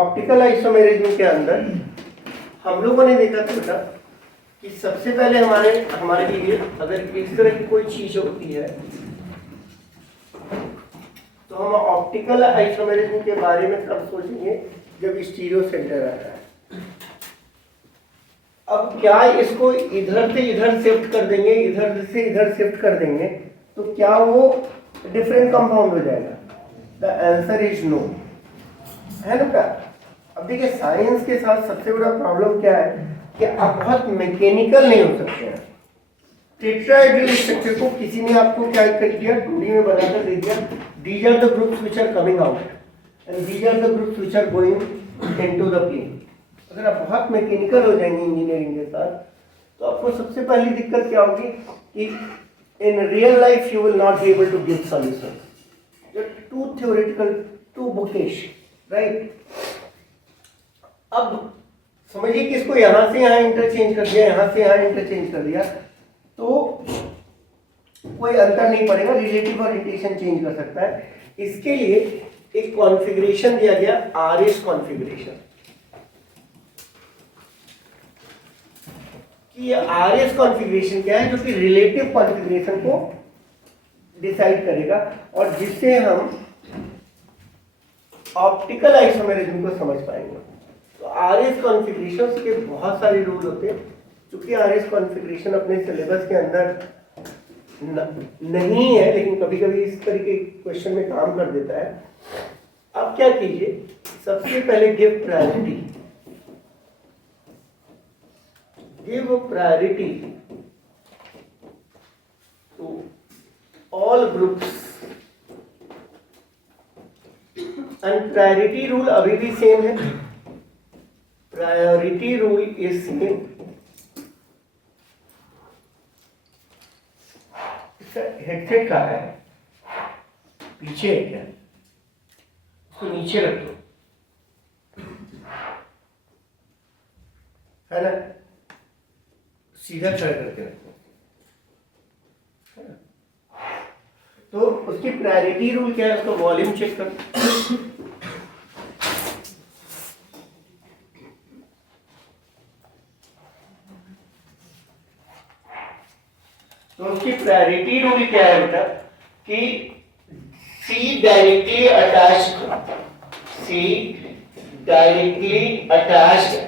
Optical isomerism के अंदर हम लोगों ने देखा था बेटा कि सबसे पहले हमारे लिए अगर इस तरह की कोई चीज होती है तो हम ऑप्टिकल आइसोमेरिज्म के बारे में कब सोचेंगे, जब स्टीरियो सेंटर आता है। अब क्या इसको इधर से इधर शिफ्ट कर देंगे, इधर से इधर शिफ्ट कर देंगे तो क्या वो डिफरेंट कंपाउंड हो जाएगा? द आंसर इज नो, है ना बेटा। अब देखिए साइंस के साथ सबसे बड़ा प्रॉब्लम क्या है कि आप बहुत मैकेनिकल नहीं हो सकते हैं। टेट्राहेड्रल स्ट्रक्चर को किसी ने आपको क्या कर दिया, 2D में बनाकर दे दिया, these are the groups which are coming out and these are the groups which are going into the plane। अगर आप बहुत मैकेनिकल हो जाएंगे इंजीनियरिंग के साथ तो आपको सबसे पहली दिक्कत क्या होगी कि in real life you will not be able to give solution, too theoretical, too bookish, right. अब समझिए कि इसको यहां से यहां इंटरचेंज कर दिया, यहां से यहां इंटरचेंज कर दिया तो कोई अंतर नहीं पड़ेगा, रिलेटिव ओरिएंटेशन चेंज कर सकता है। इसके लिए एक कॉन्फ़िगरेशन दिया गया, आरएस कॉन्फ़िगरेशन। कि ये आरएस कॉन्फ़िगरेशन क्या है, जो कि रिलेटिव कॉन्फ़िगरेशन को डिसाइड करेगा और जिससे हम ऑप्टिकल आइसोमेरिज्म को समझ पाएंगे। तो आरएस कॉन्फ़िगरेशंस के बहुत सारे रूल होते हैं। चूंकि आरएस कॉन्फ़िगरेशन अपने सिलेबस के अंदर नहीं है लेकिन कभी कभी इस तरीके क्वेश्चन में काम कर देता है। अब क्या कीजिए, सबसे पहले give priority to all groups and priority rule अभी भी सेम है। Priority rule is same. Headset कहाँ है? पीछे है क्या? उसको नीचे रख दो, है ना, सीधा खड़ा करके रखो, है ना। तो उसकी प्रायोरिटी रूल क्या है, उसका वॉल्यूम चेक करो। तो उसकी प्रायोरिटी रूल क्या है बेटा कि C directly attached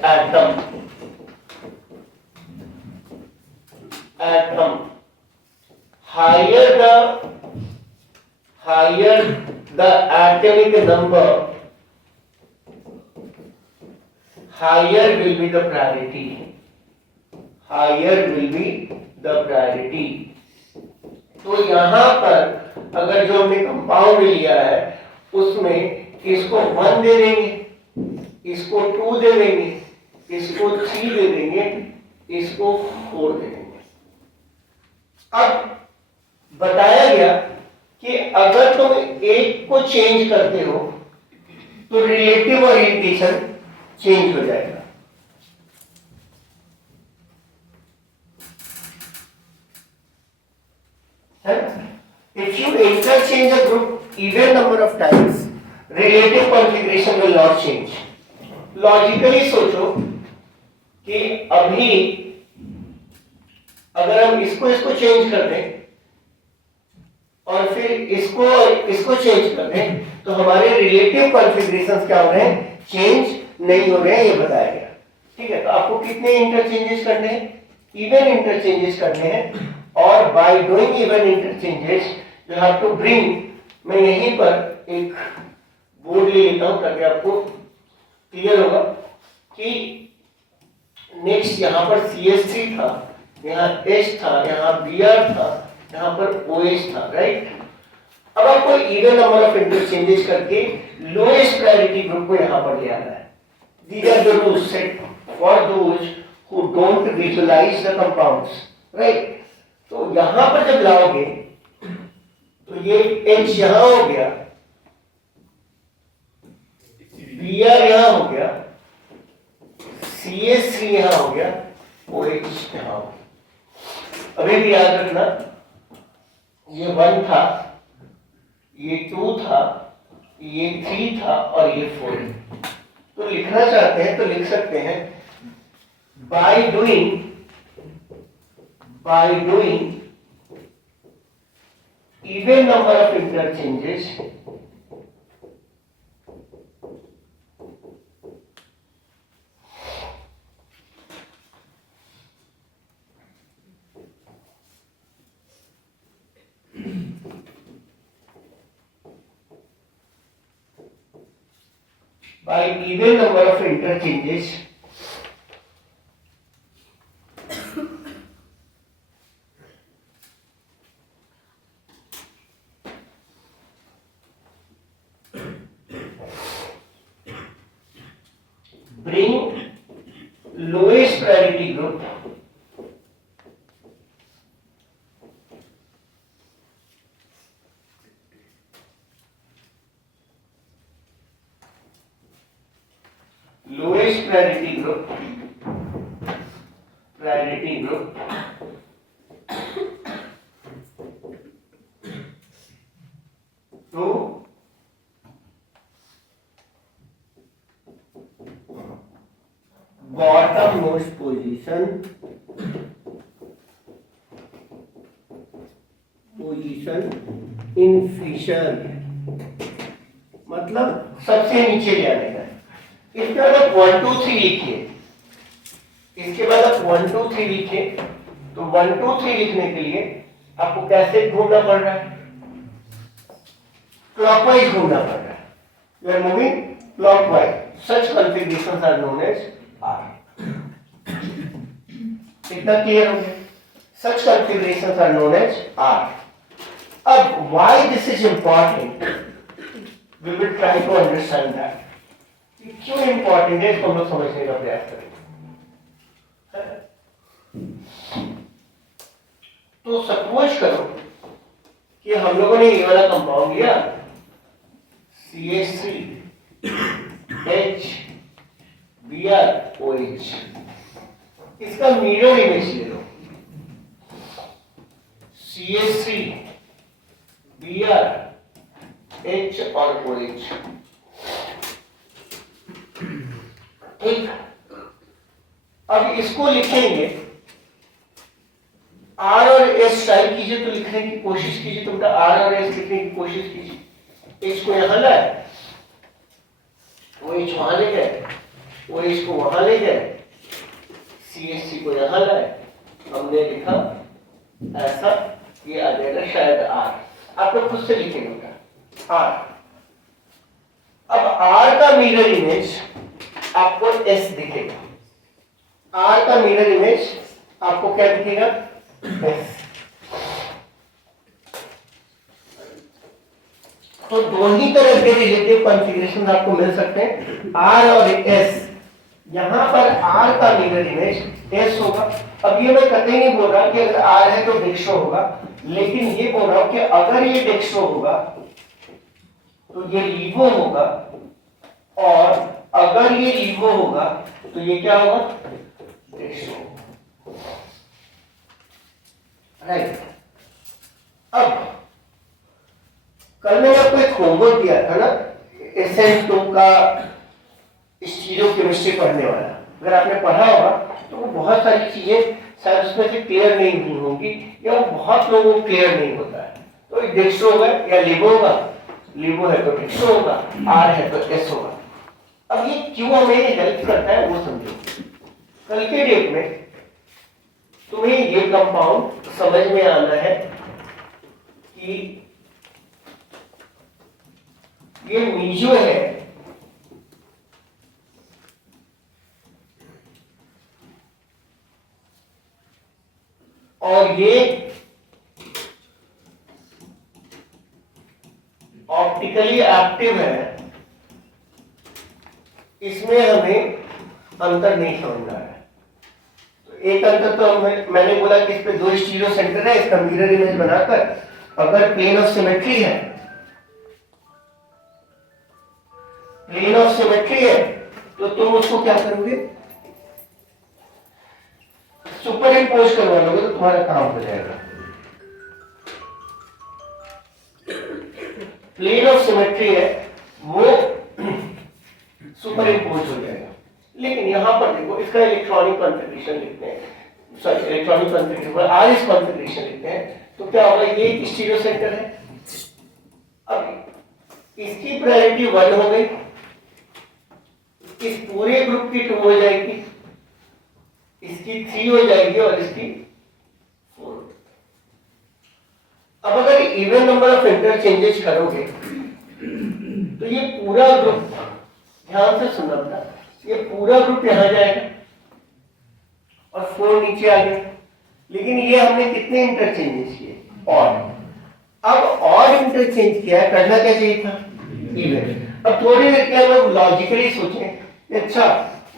atom higher the atomic number, higher will be the priority, तो यहां पर अगर जो हमने कंपाउंड लिया है उसमें इसको 1 दे देंगे, इसको 2 दे देंगे, इसको 3 दे देंगे, इसको 4 दे देंगे। अब बताया गया कि अगर तुम एक को चेंज करते हो तो रिलेटिव ओरिएंटेशन चेंज हो जाएगा। If you interchange a group even number of times, relative configuration will not change. Logically सोचो कि अभी अगर हम इसको चेंज कर दें और फिर इसको चेंज कर दें तो हमारे रिलेटिव कॉन्फ़िगरेशंस क्या हो रहे हैं, चेंज नहीं हो रहे हैं, ये बताया गया। ठीक है, तो आपको कितने इंटरचेंजेस करने हैं, इवन इंटरचेंजेस करने हैं। और by doing even interchanges you have to bring, मैं यहीं पर एक बोर्ड ले लेता हूं ताकि आपको क्लियर होगा कि नेक्स्ट यहां पर CH3 था, यहाँ H था, यहाँ Br था, यहाँ पर OH था, राइट। अब आपको इवन नंबर ऑफ इंटरचेंजेस करके लोएस्ट प्रायोरिटी ग्रुप को यहाँ पर ले आना है। These are the rules set for those who don't visualize the compounds, right? तो यहां पर जब लाओगे तो ये H यहां हो गया, Br यहां हो गया, CH3 यहां हो गया, OH यहां हो गया। अभी भी याद रखना ये 1 था, ये 2 था, ये 3 था और ये 4 है। तो लिखना चाहते हैं तो लिख सकते हैं by doing even number of interchanges by even number of interchanges bring lowest priority group lowest priority group to bottommost position in Fisher, मतलब सबसे नीचे ले आने का। इसके बाद आप 1 2 3 लिखिए, इसके बाद आप 1 2 3 लिखिए। तो 1 2 3 लिखने के लिए आपको कैसे घूमना पड़ रहा है? क्लॉकवाइज घूमना पड़ रहा है। You are moving clockwise. Such configurations are known as R. इतना क्लियर हो गया? Such configurations are known as R. अब why this is important, we will try to understand that. क्यों इंपॉर्टेंट है इसको हम लोग समझने का प्रयास करेंगे। तो सपोज करो कि हम लोगों ने ये वाला कंपाउंड लिया CH3 H BrOH, इसका मिरर इमेज ले लो। CH3 Br H और OH, ठीक। अब इसको लिखेंगे R और S टाइप कीजिए, तो लिखने की कोशिश कीजिए। तो बेटा R और S लिखने की कोशिश कीजिए। H को यहां लाए, OH वहां ले गए, OH को वहां ले गए, CH3 को यहां लाए, हमने लिखा ऐसा, ये आ जाएगा शायद R। आप लोग खुद से लिखेंगे R। अब R का मिरर इमेज आपको S दिखेगा। R का मिरर इमेज आपको क्या दिखेगा? S। तो दोनों ही तरह के रिलेटिव कॉन्फ़िगरेशन आपको मिल सकते हैं, R और S। यहां पर R का मिरर इमेज S होगा। अब ये मैं कतई नहीं बोल रहा कि अगर R है तो डेक्स्ट्रो होगा, लेकिन ये बोल रहा हूं कि अगर ये डेक्स्ट्रो होगा तो ये लीवो होगा, और अगर ये लीवो होगा तो ये क्या होगा? डेक्स्ट्रो। राइट। अब कल मैंने आपको एक होमवर्क दिया था ना, SN2 का स्टीरियोकेमिस्ट्री पढ़ने वाला। अगर आपने पढ़ा होगा तो वो बहुत सारी चीजें शायद उसमें से क्लियर नहीं हुई होंगी, या वो बहुत लोगों को क्लियर नहीं होता है। तो डेक्स्ट्रो होगा या लिवो होगा, लिवो है तो डेक्स्ट्रो होगा, R है तो S होगा। अब ये क्यों हमें हेल्प करता है वो समझो। कल के डेट में तुम्हें ये कंपाउंड समझ में आना है कि ये मीजो है और ये ऑप्टिकली एक्टिव है। इसमें हमें अंतर नहीं समझना है। तो एक अंतर तो मैंने बोला कि इस पे दो स्टीरियो सेंटर है, इसका मिरर इमेज बनाकर अगर प्लेन ऑफ सिमेट्री है, प्लेन ऑफ सिमेट्री है, तो तुम उसको क्या करोगे? सुपर इम्पोज करवा लोगे तो तुम्हारा काम हो जाएगा। प्लेन ऑफ सिमेट्री है वो सुपर इम्पोज हो जाएगा। लेकिन यहाँ पर देखो इसका इलेक्ट्रॉनिक कॉन्फ़िगरेशन लिखते हैं, sorry electronic configuration RS configuration लिखते हैं, तो क्या होगा, ये एक स्टीरियो सेंटर है। अब इसकी प्रायोरिटी 1 हो गई, इस पूरे ग्रुप की 2 हो जाएगी, इसकी 3 हो जाएगी और इसकी 4। अब अगर इवन नंबर ऑफ इंटरचेंजेस करोगे तो ये पूरा ग्रुप, ध्यान से सुनना बेटा, ये पूरा ग्रुप यहां जाएगा और 4 नीचे आ गया। लेकिन ये हमने कितने इंटरचेंजेस किए, और अब और इंटरचेंज किया, करना क्या चाहिए था, इवन। अब थोड़ी देर के हम लोग लॉजिकली सोचें, अच्छा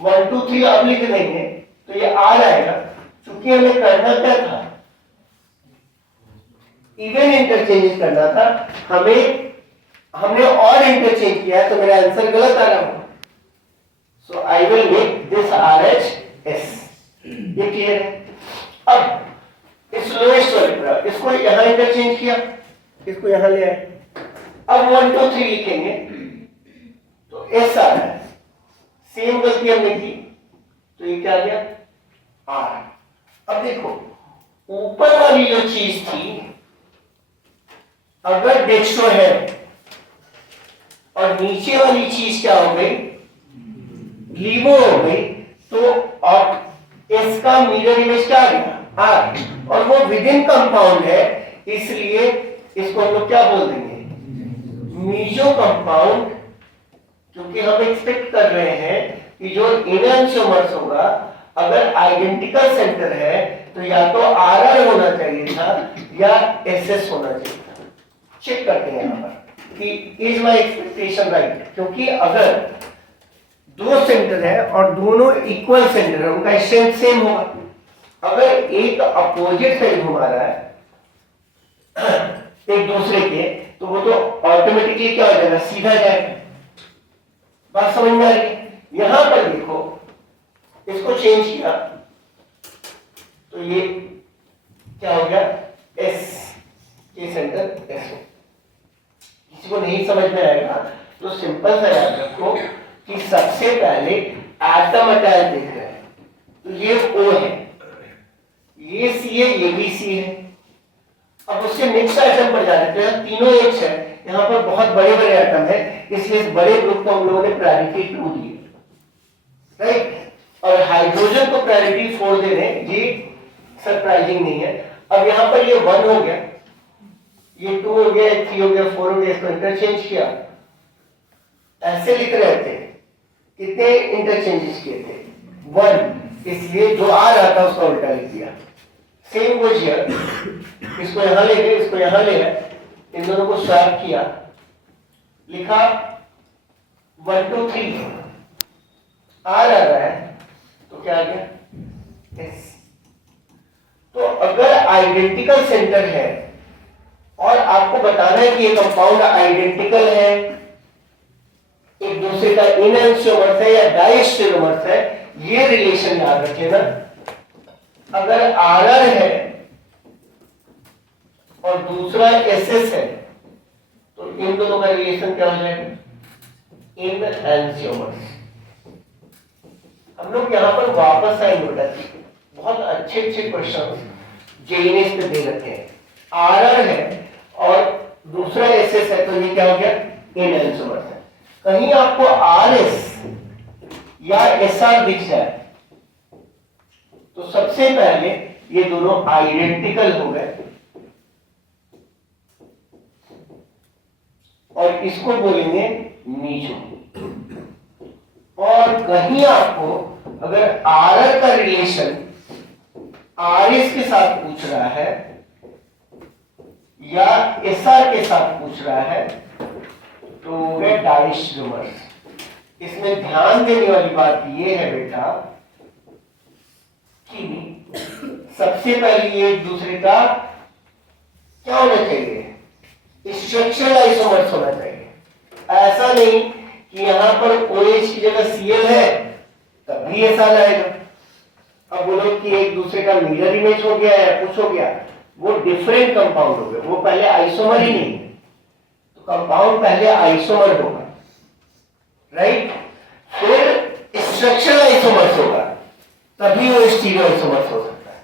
1 2 3 अब लिख देंगे तो ये आ जाएगा। चूंकि हमें करना क्या था, इवन इंटरचेंज करना था, हमने और इंटरचेंज किया है, तो मेरा आंसर गलत आ रहा होगा। So I will make this RHS। ये क्लियर है। अब इस लोएस्ट वाले पर इसको यहां इंटरचेंज किया, इसको यहां ले आए। अब 1 2 3 लिखेंगे तो S आ रहा है, सेम गलती हमने की, तो ये क्या आ गया, R। अब देखो ऊपर वाली जो चीज थी, अगर डेक्स्ट्रो है और नीचे वाली चीज क्या हो गई, लीवो हो गई, तो इसका मिरर इमेज क्या आ गया, R, और वो विद इन कंपाउंड है, इसलिए इसको हम लोग क्या बोल देंगे, मीजो कंपाउंड। क्योंकि हम एक्सपेक्ट कर रहे हैं कि जो इनएंशियोमर्स होगा, अगर आइडेंटिकल सेंटर है तो या तो RR होना चाहिए था या SS होना चाहिए था। चेक करते हैं यहां पर कि इज माय एक्सपेक्टेशन राइट, क्योंकि अगर दो सेंटर है और दोनों इक्वल सेंटर है, उनका स्ट्रेंथ सेम होगा। अगर एक अपोजिट साइड घुमा रहा है एक दूसरे के, तो वो तो ऑटोमेटिकली क्या हो जाएगा, सीधा जाएगा। बात समझ में आ रही है। यहां पर देखो, इसको चेंज किया तो ये क्या हो गया, S के सेंटर S हो। किसी को नहीं समझ में आएगा तो सिंपल सा याद रखो कि सबसे पहले एटम अटैच देख रहे हैं, तो ये O है, ये C है, ये भी C है। अब उससे नेक्स्ट आइटम पर जा रहे हैं, तीनों H है, यहाँ पर बहुत बड़े बड़े एटम है, इसलिए इस बड़े ग्रुप को हम लोगों ने प्रायोरिटी 2 दी, राइट। और हाइड्रोजन को प्रायोरिटी 4 दे रहे हैं, ये सरप्राइजिंग नहीं है। अब यहाँ पर ये 1 हो गया, ये 2 हो गया, 3 हो गया, 4 हो गया, इसको इंटरचेंज किया, ऐसे लिख रहे थे। कितने इंटरचेंजेस किए थे, 1, इसलिए जो आ रहा था उसका उल्टा लिख दिया। सेम गोज हियर, इसको यहां ले गए, इसको यहां ले गए, इन दोनों को स्वैप किया, लिखा 1 2 3, आ रहा है तो क्या आ गया, S। तो अगर आइडेंटिकल सेंटर है और आपको बताना है कि ये कंपाउंड आइडेंटिकल है, एक दूसरे का इनएंशियोमर्स है या डाइस्टेरोमर्स है, ये रिलेशन याद रखें ना। अगर RR है और दूसरा SS है तो इन दोनों का रिलेशन क्या हो जाएगा, इनएंशियोमर्स। हम लोग यहां पर वापस आएंगे बेटा, बहुत अच्छे अच्छे क्वेश्चन जेईई ने इस पे दे रखे हैं। RR है और दूसरा SS है, तो ये क्या हो गया, इनएंशियोमर्स है। कहीं आपको RS या SR दिख जाए तो सबसे पहले ये दोनों आइडेंटिकल हो गए और इसको बोलेंगे मीजो। और कहीं आपको अगर RR का रिलेशन RS के साथ पूछ रहा है या SR के साथ पूछ रहा है तो वे डाइस्टेरोमर्स। इसमें ध्यान देने वाली बात यह है बेटा कि सबसे पहले ये एक दूसरे का क्या होना चाहिए, स्ट्रक्चरल आइसोमर्स होना चाहिए। ऐसा नहीं कि यहां पर OH की जगह Cl है तब भी ऐसा आएगा। अब बोलो कि एक दूसरे का मिरर इमेज हो गया या कुछ हो गया, वो डिफरेंट कंपाउंड हो गए, वो पहले आइसोमर ही नहीं, तो कंपाउंड पहले आइसोमर होगा, राइट। स्ट्रक्चरल आइसोमर्स होगा तभी वो स्टीरियो आइसोमर्स हो सकता है।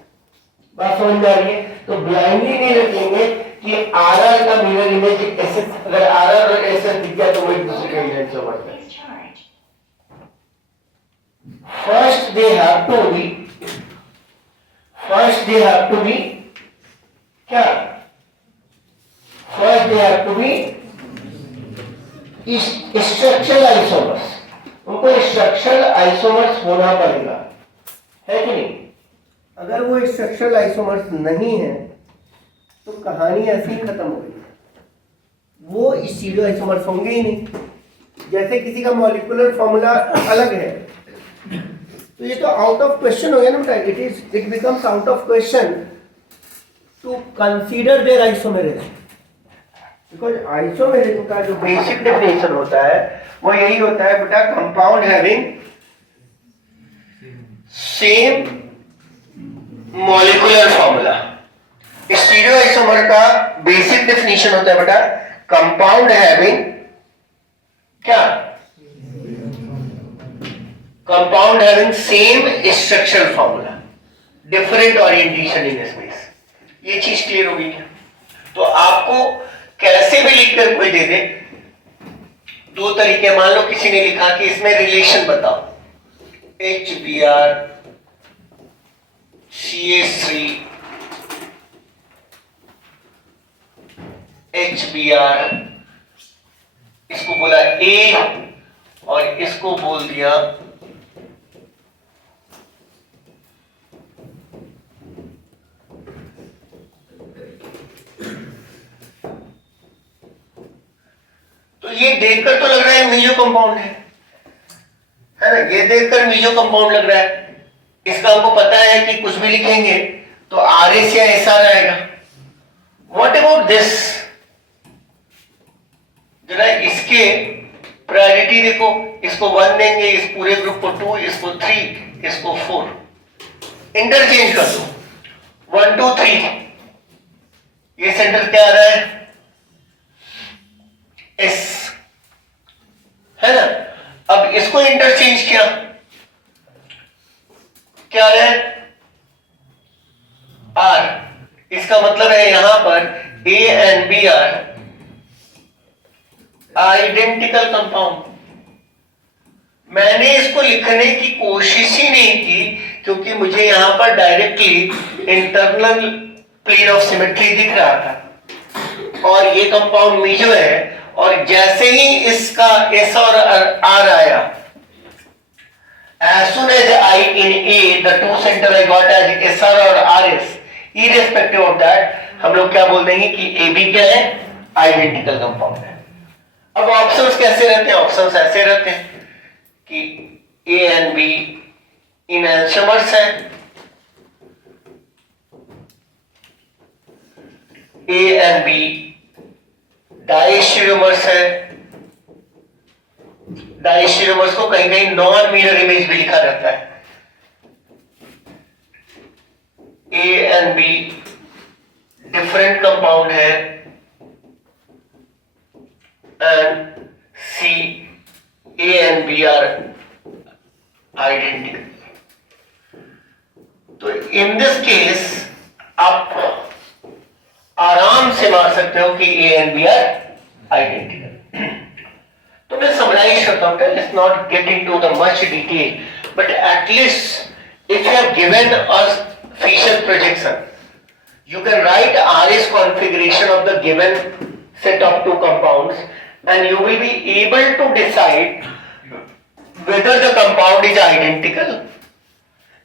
बात समझ में आ रही है? तो ब्लाइंडली नहीं रखेंगे कि आरआर का मिरर इमेज एसएस, अगर आरआर और एसएस दिख गया तो वो एक दूसरे का आइसोमर्स है। First they have to be क्या? First they have to be structural isomers. उनको स्ट्रक्चरल आइसोमर्स होना पड़ेगा, है कि नहीं? अगर वो स्ट्रक्चरल आइसोमर्स नहीं है तो कहानी ऐसे ही खत्म हो गई, वो स्टीरियो आइसोमर्स होंगे ही नहीं। जैसे किसी का मॉलिक्यूलर फॉर्मूला अलग है तो ये तो आउट ऑफ क्वेश्चन हो गया ना बेटा। It becomes out of question to consider their isomerism, because isomerism का जो बेसिक डेफिनेशन होता है वो यही होता है बेटा, compound having same molecular formula. Stereo isomer का बेसिक डेफिनेशन होता है बेटा, कंपाउंड हैविंग क्या? Compound having same structural formula, different orientation in space. ये चीज क्लियर होगी क्या? तो आपको कैसे भी लिखकर कोई दे दे, दो तरीके, मान लो किसी ने लिखा कि इसमें रिलेशन बताओ, HBr CH3 HBr, इसको बोला A और इसको बोल दिया तो ये देखकर तो लग रहा है मीजो कंपाउंड है ना? ये देखकर मीजो कंपाउंड लग रहा है। इसका हमको पता है कि कुछ भी लिखेंगे तो RS या SR आएगा। What about this? जरा इसके प्रायोरिटी देखो, इसको 1 देंगे, इस पूरे ग्रुप को 2, इसको 3, इसको 4, इंटरचेंज कर दो 1 2 3। ये सेंटर क्या आ रहा है? S, है ना? अब इसको इंटरचेंज किया, क्या है? R। इसका मतलब है यहां पर A and B are identical compound. मैंने इसको लिखने की कोशिश ही नहीं की क्योंकि मुझे यहां पर directly internal plane of symmetry दिख रहा था और ये कंपाउंड मीजो है। और जैसे ही इसका S और R आया, as soon as I in A, the two center I got as SR और RS, irrespective of that, हम लोग क्या बोल देंगे कि AB क्या है? आइडेंटिकल कंपाउंड है। अब ऑप्शंस कैसे रहते हैं? ऑप्शंस ऐसे रहते हैं कि A एंड B इनैंसोमर्स है, A एंड B डाइस्टीरियोमर्स है। डाइस्टीरियोमर्स को कहीं कहीं नॉन मिरर इमेज भी लिखा रहता है। A and B different compound है and C, A and B are identical. तो इन दिस केस आप आराम से मान सकते हो कि A and B are identical. तो मैं समराइज करता हूं, let's not get into the much detail, but at least if you have given us facial projection, you can write RS configuration of the given set of two compounds and you will be able to decide whether the compound is identical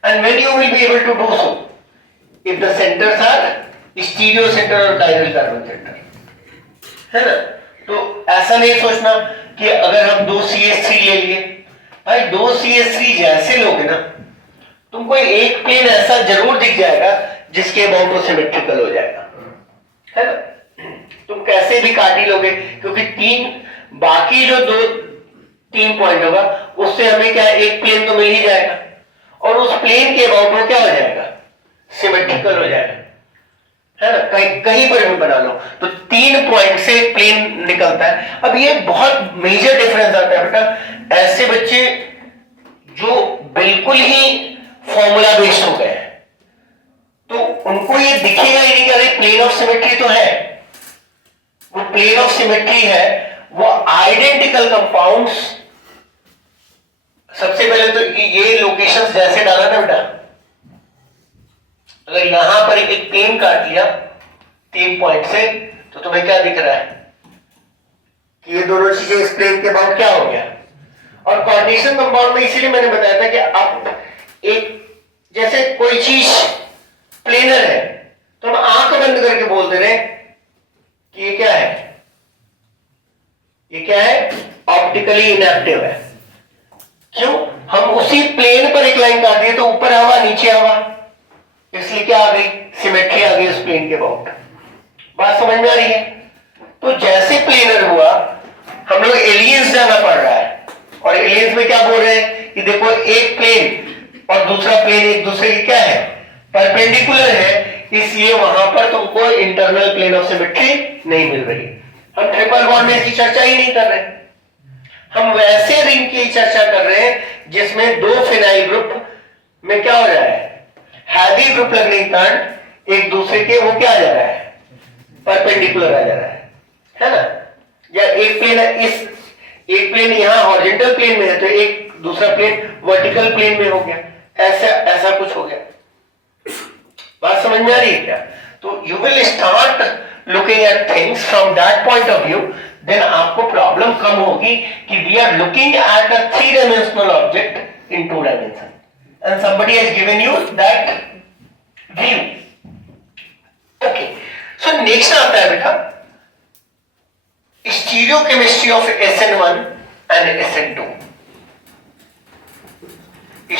and when you will be able to do so if the centers are stereo center or chiral carbon center, है ना? तो ऐसा नहीं सोचना कि अगर हम 2 CH3 ले लिए, भाई 2 CH3 जैसे लोगे ना, तुमको एक प्लेन ऐसा जरूर दिख जाएगा जिसके अबाउट वो सिमेट्रिकल हो जाएगा, है ना? तुम कैसे भी काट ही लोगे क्योंकि बाकी जो 3 पॉइंट होगा उससे हमें क्या, एक प्लेन तो मिल ही जाएगा और उस प्लेन के अबाउट वो क्या हो जाएगा? सिमेट्रिकल हो जाएगा, है ना? कहीं पर भी बना लो तो 3 पॉइंट से एक प्लेन निकलता है। अब ये बहुत मेजर डिफरेंस आता है बेटा। ऐसे बच्चे जो बिल्कुल ही फॉर्मूला बेस्ड हो गए हैं, तो उनको ये दिखेगा ही नहीं कि अरे प्लेन ऑफ सिमेट्री तो है, वो प्लेन ऑफ सिमेट्री है, वो आइडेंटिकल कंपाउंड्स। सबसे पहले तो ये लोकेशंस जैसे डाला ना बेटा, अगर यहां पर एक प्लेन काट लिया 3 पॉइंट से, तो तुम्हें क्या दिख रहा है कि ये दोनों चीजें इस प्लेन के बाद क्या हो गया। और कोऑर्डिनेशन कंपाउंड में इसीलिए मैंने बताया था कि अब एक जैसे कोई चीज प्लेनर है तो हम आंख बंद करके बोल दे रहे हैं कि ये क्या है, ये क्या है, ऑप्टिकली इनएक्टिव है। क्यों? हम उसी प्लेन पर एक लाइन काट दिए तो ऊपर हवा नीचे हवा, इसलिए क्या आ गई, सिमेट्री आ गई उस प्लेन के अबाउट। बात समझ में आ रही है? तो जैसे प्लेनर हुआ, हम लोग एलियंस जाना पड़ रहा है, और एलियंस में क्या बोल रहे हैं कि देखो एक प्लेन और दूसरा प्लेन एक दूसरे की क्या है, परपेंडिकुलर है, इसलिए वहां पर तुमको इंटरनल प्लेन ऑफ सिमेट्री नहीं मिल रही। हम ट्रिपल बॉन्ड में इसकी चर्चा ही नहीं कर रहे, हम वैसे रिंग की चर्चा कर रहे हैं जिसमें 2 फिनाइल ग्रुप में क्या हो रहा है, हैवी ग्रुप लगने के कारण एक दूसरे के वो क्या आ जा रहा है, परपेंडिकुलर आ जा रहा है ना। या एक प्लेन एक प्लेन यहां हॉरिजॉन्टल प्लेन में है तो एक दूसरा प्लेन वर्टिकल प्लेन में हो गया, ऐसा कुछ हो गया। बात समझ में आ रही है क्या? तो you will start looking at things from that point of view, then आपको प्रॉब्लम कम होगी कि we are looking at a 3 dimensional object in 2 dimension and somebody has given you that view. Okay, so next आता है बेटा stereochemistry of SN1 and SN2.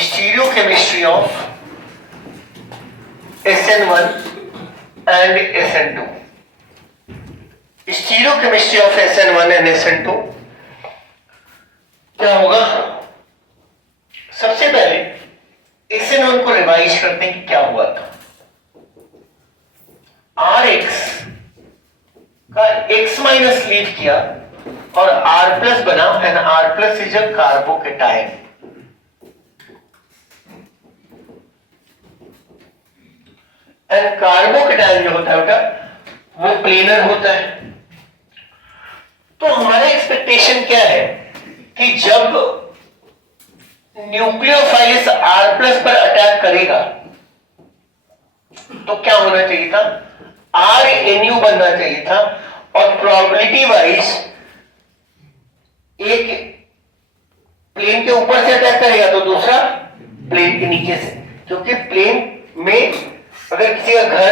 Stereochemistry of SN1 and SN2. Stereochemistry of SN1 and SN2 क्या होगा? सबसे पहले SN1 को revise करते हैं कि क्या हुआ था। Rx का X माइनस लीव किया और R प्लस बना, and R plus is a carbocation. And carbocation जो होता है बेटा वो प्लेनर होता है। तो हमारा एक्सपेक्टेशन क्या है कि जब न्यूक्लियोफाइलिस R प्लस पर अटैक करेगा तो क्या होना चाहिए था, RNU बनना चाहिए था, और प्रोबेबिलिटी वाइज एक प्लेन के ऊपर से अटैक करेगा तो दूसरा प्लेन के नीचे से, क्योंकि प्लेन में अगर किसी का घर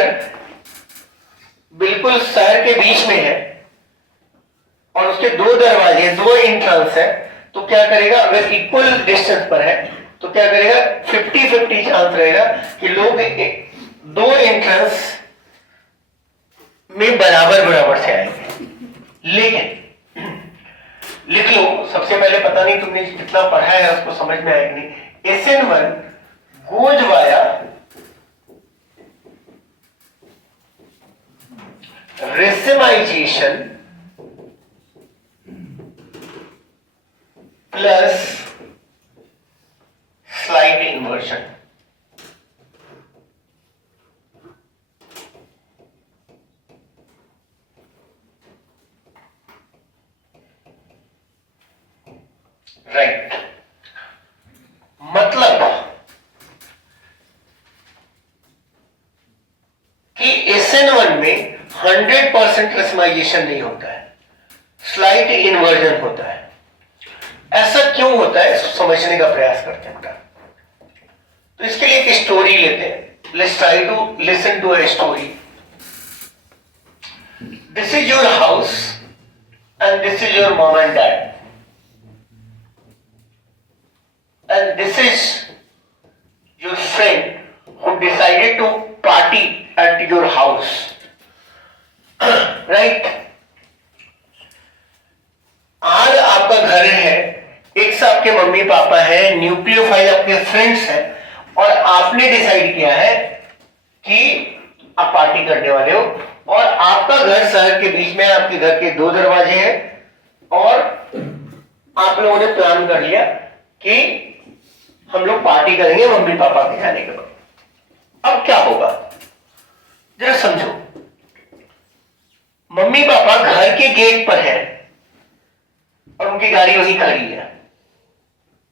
बिल्कुल शहर के बीच में है और उसके 2 दरवाजे 2 एंट्रेंस है, तो क्या करेगा, अगर इक्वल डिस्टेंस पर है तो क्या करेगा, 50-50 चांस रहेगा कि लोग 2 एंट्रेंस में बराबर बराबर से आएंगे। लेकिन लिख लो, सबसे पहले पता नहीं तुमने कितना पढ़ा है उसको समझ में आएगा नहीं, SN1 goes via racemisation plus slide inversion. Right, मतलब कि SN1 में 100% रेसिमाइजेशन नहीं होता है, स्लाइट इन्वर्जन होता है। ऐसा क्यों होता है इसको समझने का प्रयास करते हैं। तो इसके लिए एक स्टोरी लेते हैं। Let's try to listen to a story. This is your house and this is your mom and dad, and this is your friend who decided to party at your house, right? आज आपका घर है, एक से आपके mummy papa है, nucleophile आपके friends हैं, और आपने डिसाइड किया है कि आप पार्टी करने वाले हो, और आपका घर शहर के बीच में, आपके घर के 2 दरवाजे हैं, और आप लोगों ने प्लान कर लिया कि हम लोग पार्टी करेंगे मम्मी पापा के खाने के बाद। अब क्या होगा जरा समझो, मम्मी पापा घर के गेट पर है और उनकी गाड़ी वहीं खड़ी है,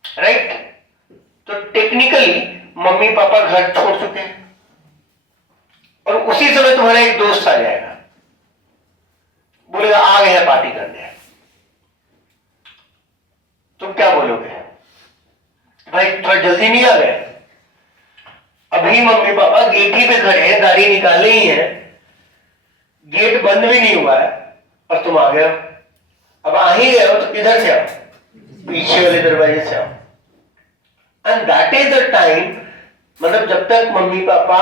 राइट? तो टेक्निकली मम्मी पापा घर छोड़ चुके हैं और उसी समय तुम्हारा एक दोस्त आ जाएगा, बोलेगा आ गए हैं पार्टी करने। तुम क्या बोलोगे? भाई थोड़ा जल्दी नहीं आ गए? अभी मम्मी पापा गेट ही पे खड़े हैं, गाड़ी निकाले ही है, गेट बंद भी नहीं हुआ है और तुम आ गए हो। अब आ ही गए हो तो किधर से आओ? पीछे वाले दरवाजे से आओ। And that is the time, मतलब जब तक मम्मी पापा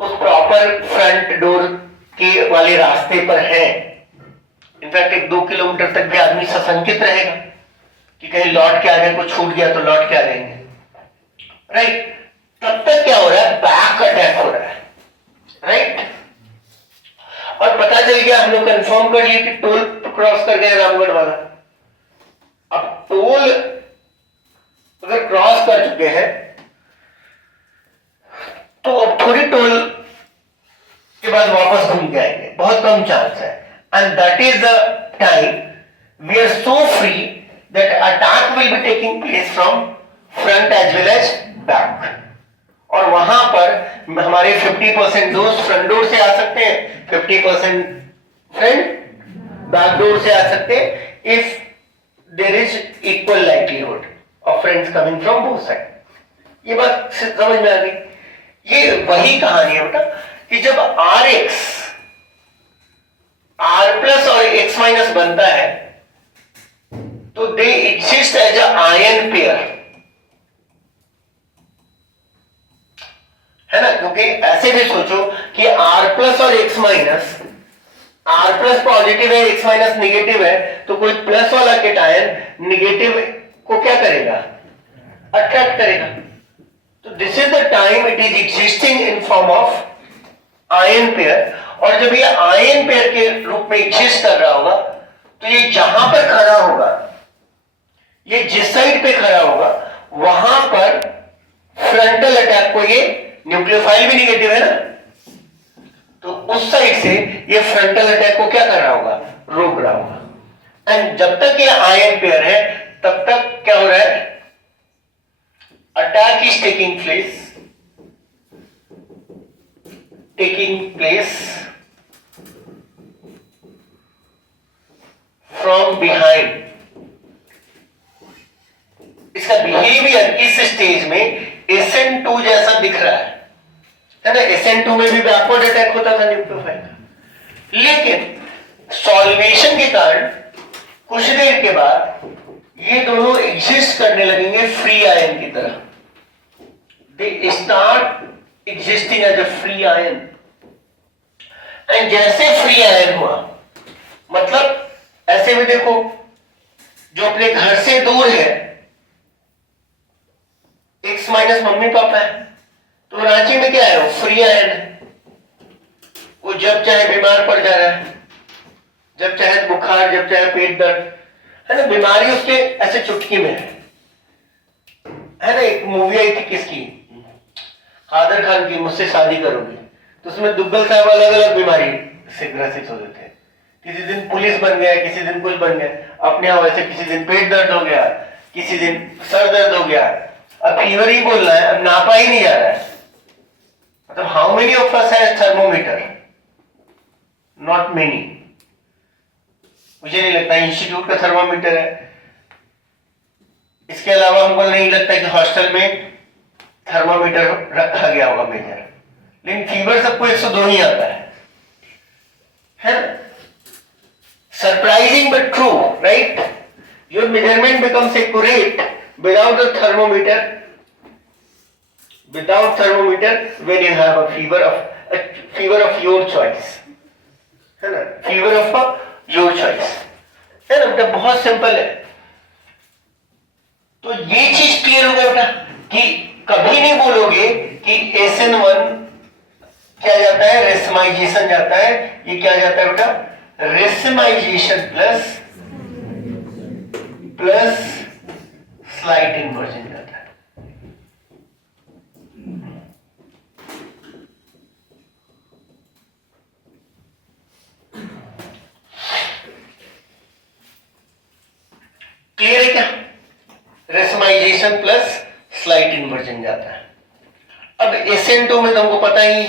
उस प्रॉपर फ्रंट डोर के वाले रास्ते पर हैं, इनफैक्ट 1-2 किलोमीटर तक भी आदमी सशंकित रहेगा कि कहीं लौट के आ गए, कुछ छूट गया तो लौट के आ जाएंगे, राइट? तब तक क्या हो रहा है? बैक अटैक हो रहा है, राइट? और पता चल गया, हम लोग कंफर्म कर लिए कि टोल क्रॉस कर गए रामगढ़ वाला। अब टोल अगर क्रॉस कर चुके हैं तो अब थोड़ी टोल के बाद वापस घूम के आएंगे, बहुत कम चांस है। And that is the time we are so free that attack will be taking place from front as well as back. और वहां पर हमारे 50% दोस्त फ्रंट डोर से आ सकते हैं, 50% फ्रंट बैक डोर से आ सकते हैं, if there is equal livelihood of friends coming from both side. ये बात समझ में आ गई? ये वही कहानी है बेटा कि जब Rx R प्लस और X माइनस बनता है तो they exist as a ion pair, है ना? क्योंकि ऐसे भी सोचो कि R प्लस और X minus, R plus positive है, X माइनस निगेटिव है, तो कोई प्लस वाला केटायन निगेटिव को क्या करेगा? अट्रैक्ट करेगा। तो this is the time it is existing in form of ion pair. और जब ये आयन पेयर के रूप में एग्जिस्ट कर रहा होगा तो ये जहां पर खड़ा होगा, ये जिस साइड पे खड़ा होगा वहां पर फ्रंटल अटैक को, ये न्यूक्लियोफाइल भी निगेटिव है ना, तो उस साइड से ये फ्रंटल अटैक को क्या कर रहा होगा? रोक रहा होगा। एंड जब तक ये आयन पेयर है तब तक क्या हो रहा है? Attack is taking place from behind. इसका बिहेवियर इस स्टेज में SN2 जैसा दिख रहा है ना? SN2 में भी बैकवर्ड अटैक होता था न्यूक्लियोफाइल का, लेकिन सॉल्वेशन के कारण कुछ देर के बाद ये दोनों एग्जिस्ट करने लगेंगे फ्री आयन की तरह। They start existing as a free ion. And जैसे फ्री आयन हुआ, मतलब ऐसे में देखो, जो अपने घर से दूर है, X माइनस मम्मी पापा है, तो रांची में क्या है? वो फ्री आयन है। वो जब चाहे बीमार पड़ जा रहा है, जब चाहे बुखार, जब चाहे पेट दर्द, है ना? बीमारी उसके ऐसे चुटकी में है ना? एक मूवी आई थी किसकी, कादर खान की, मुझसे शादी करोगे, तो उसमें दुग्गल साहब अलग अलग बीमारी से ग्रसित हो जाते हैं। किसी दिन पुलिस बन गया, किसी दिन कुछ बन गया, अपने यहाँ वैसे किसी दिन पेट दर्द हो गया, किसी दिन सर दर्द हो गया, अब फीवर ही बोल रहा है, अब नापा ही नहीं जा रहा है। मतलब how many of us has thermometer? Not many. मुझे नहीं लगता इंस्टीट्यूट का थर्मोमीटर है। इसके अलावा हमको नहीं लगता कि हॉस्टल में थर्मोमीटर रखा गया होगा मेजर। लेकिन फीवर सबको 102 ही आता है ना? Surprising but true, right? Your measurement becomes accurate without the thermometer, when you have a fever of your choice, है ना? fever of your choice, है ना? बेटा बहुत सिंपल है। तो ये चीज क्लियर हो गया बेटा कि कभी नहीं बोलोगे कि SN1 क्या जाता है? रेसमाइजेशन जाता है। ये क्या जाता है बेटा? रेसमाइजेशन प्लस स्लाइट इन्वर्जन जाता है। रेसमाइजेशन प्लस स्लाइट इन्वर्जन जाता है। अब SN2 में तुमको पता ही है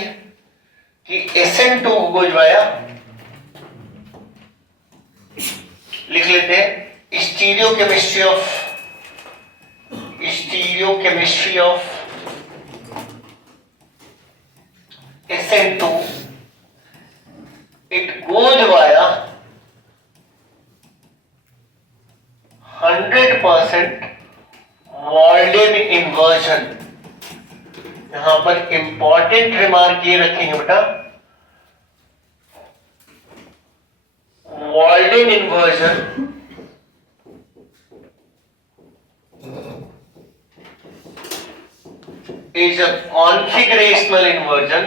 कि SN2 को जो आया लिख लेते हैं stereochemistry of SN2, it goes via 100% Walden inversion। यहां पर इंपॉर्टेंट रिमार्क ये रखेंगे बेटा, Walden inversion is a configurational inversion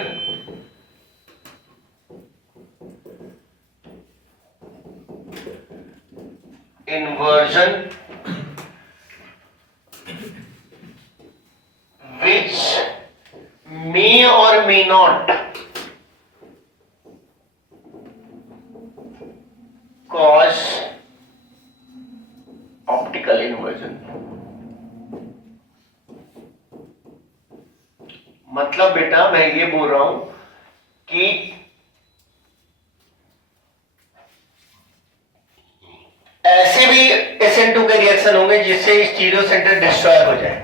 which may or may not cause optical inversion। मतलब बेटा मैं ये बोल रहा हूं कि ऐसे भी SN2 के रिएक्शन होंगे जिससे स्टीरियो सेंटर डिस्ट्रॉय हो जाए।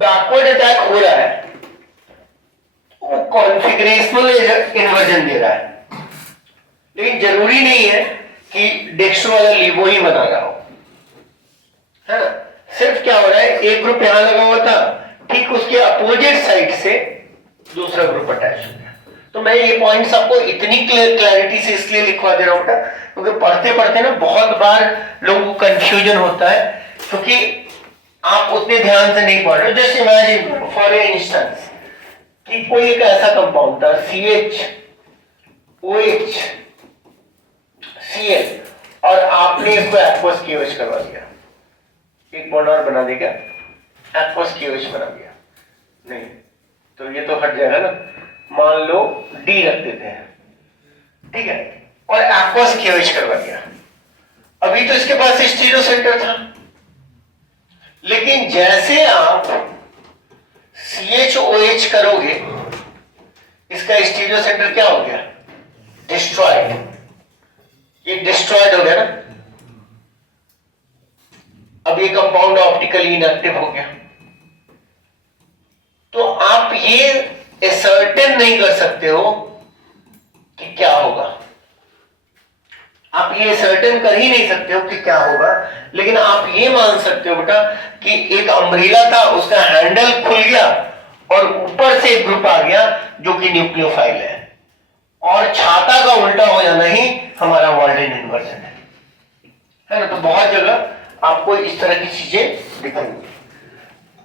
बैकवर्ड अटैक हो रहा है, वो कॉन्फिगरेशनल इन्वर्जन दे रहा है, लेकिन जरूरी नहीं है कि डेक्स्ट्रो वाला लीवो ही बना रहा हो, है ना। सिर्फ क्या हो रहा है, एक ग्रुप यहां लगा हुआ था, ठीक उसके अपोजिट साइड से दूसरा ग्रुप अटैच हो गया। तो मैं ये पॉइंट्स आपको इतनी क्लैरिटी से इसलिए लिखवा दे रहा हूं बेटा, क्योंकि पढ़ते पढ़ते ना बहुत बार लोगों को कंफ्यूजन होता है, क्योंकि आप उतने ध्यान से नहीं पढ़ रहे हो। जस्ट इमेजिन फॉर इंस्टेंस कि कोई एक ऐसा कंपाउंड था CHOH Cl और आपने इसको एक्वस KOH करवा दिया, एक बॉन्ड और बना देगा, एक्वस KOH बना दिया। नहीं तो ये तो हट जाएगा ना, मान लो D रख देते हैं, ठीक है, और एक्वस KOH करवा दिया। अभी तो इसके पास स्टीरियो सेंटर था, लेकिन जैसे आप CHOH करोगे इसका स्टीरियो सेंटर क्या हो गया, डिस्ट्रॉयड। ये डिस्ट्रॉयड हो गया ना, अब ये कंपाउंड ऑप्टिकली इनएक्टिव हो गया। तो आप ये असर्टेन नहीं कर सकते हो कि क्या होगा, आप ये सर्टेन कर ही नहीं सकते हो कि क्या होगा, लेकिन आप ये मान सकते हो बेटा कि एक अम्ब्रेला था, उसका हैंडल खुल गया और ऊपर से एक ग्रुप आ गया जो कि न्यूक्लियोफाइल है, और छाता का उल्टा हो जाना ही हमारा वॉल्डेन इन्वर्जन है ना। तो बहुत जगह आपको इस तरह की चीजें दिखेंगी।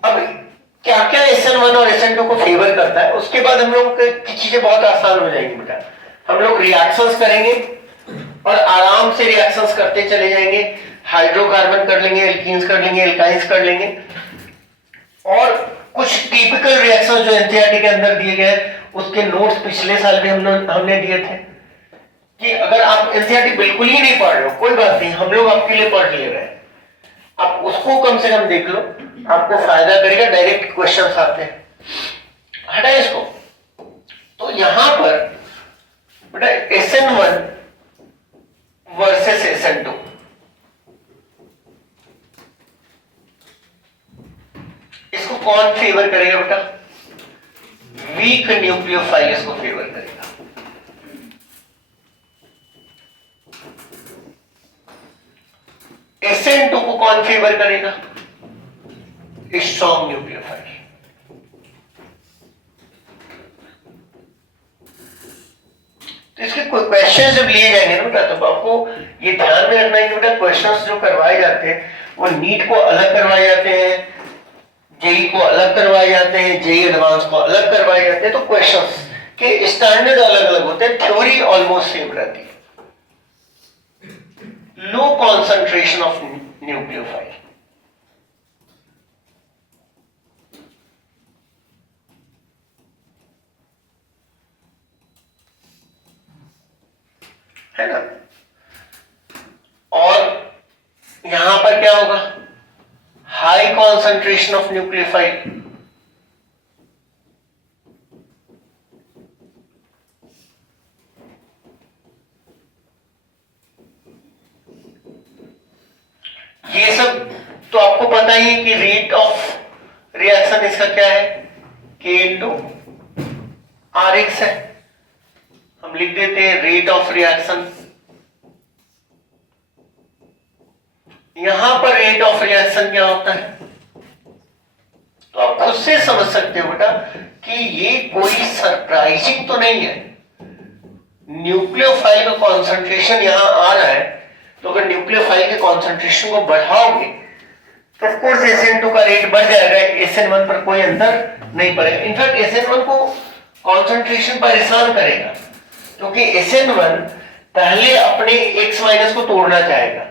अब क्या क्या SN1 और SN2 को फेवर करता है, उसके बाद हम लोग की चीजें बहुत आसान हो जाएंगी बेटा। हम लोग रिएक्शंस करेंगे और आराम से रिएक्शंस करते चले जाएंगे, हाइड्रोकार्बन कर लेंगे, एल्कीन्स कर लेंगे, एल्काइंस कर लेंगे, और कुछ टिपिकल रिएक्शंस जो एनसीईआरटी के अंदर दिए गए उसके नोट्स पिछले साल भी हमने दिए थे, कि अगर आप एनसीईआरटी बिल्कुल ही नहीं पढ़ रहे हो कोई बात नहीं, हम लोग आपके लिए पढ़ ले रहे हैं, आप उसको कम से कम देख लो, आपको फायदा करेगा। डायरेक्ट क्वेश्चंस आते हैं, हटा इसको। तो यहां पर बेटा SN1 वर्सेस SN2, इसको कौन फेवर करेगा बेटा, वीक न्यूक्लियोफाइल इसको फेवर करेगा। SN2 को कौन फेवर करेगा, स्ट्रॉन्ग न्यूक्लियोफाइल। तो इसके क्वेश्चन जब लिए जाएंगे ना बेटा, तो आपको ये ध्यान में रखना है कि बेटा क्वेश्चंस जो करवाए जाते हैं वो नीट को अलग करवाए जाते हैं, जेई को अलग करवाए जाते हैं, जेई एडवांस को अलग करवाए जाते हैं। तो क्वेश्चंस के स्टैंडर्ड अलग अलग होते हैं, थ्योरी ऑलमोस्ट सेम रहती है। लो कॉन्सेंट्रेशन ऑफ न्यूक्लियोफाइल, है ना। और यहां पर क्या होगा, high concentration of nucleophile. ये सब तो आपको पता ही है कि रेट ऑफ रिएक्शन इसका क्या है, K इंटू RX है। हम लिख देते हैं रेट ऑफ रिएक्शन। यहां पर रेट ऑफ रिएक्शन क्या होता है, तो आप खुद से समझ सकते हो बेटा कि ये कोई सरप्राइजिंग तो नहीं है। न्यूक्लियोफाइल का कॉन्सेंट्रेशन यहां आ रहा है, तो अगर न्यूक्लियोफाइल के कॉन्सेंट्रेशन को बढ़ाओगे तो ऑफ कोर्स SN2 का रेट बढ़ जाएगा, SN1 पर कोई अंतर नहीं पड़ेगा। इनफैक्ट SN1 को कॉन्सेंट्रेशन परेशान करेगा, क्योंकि SN1 पहले अपने X माइनस को तोड़ना चाहेगा।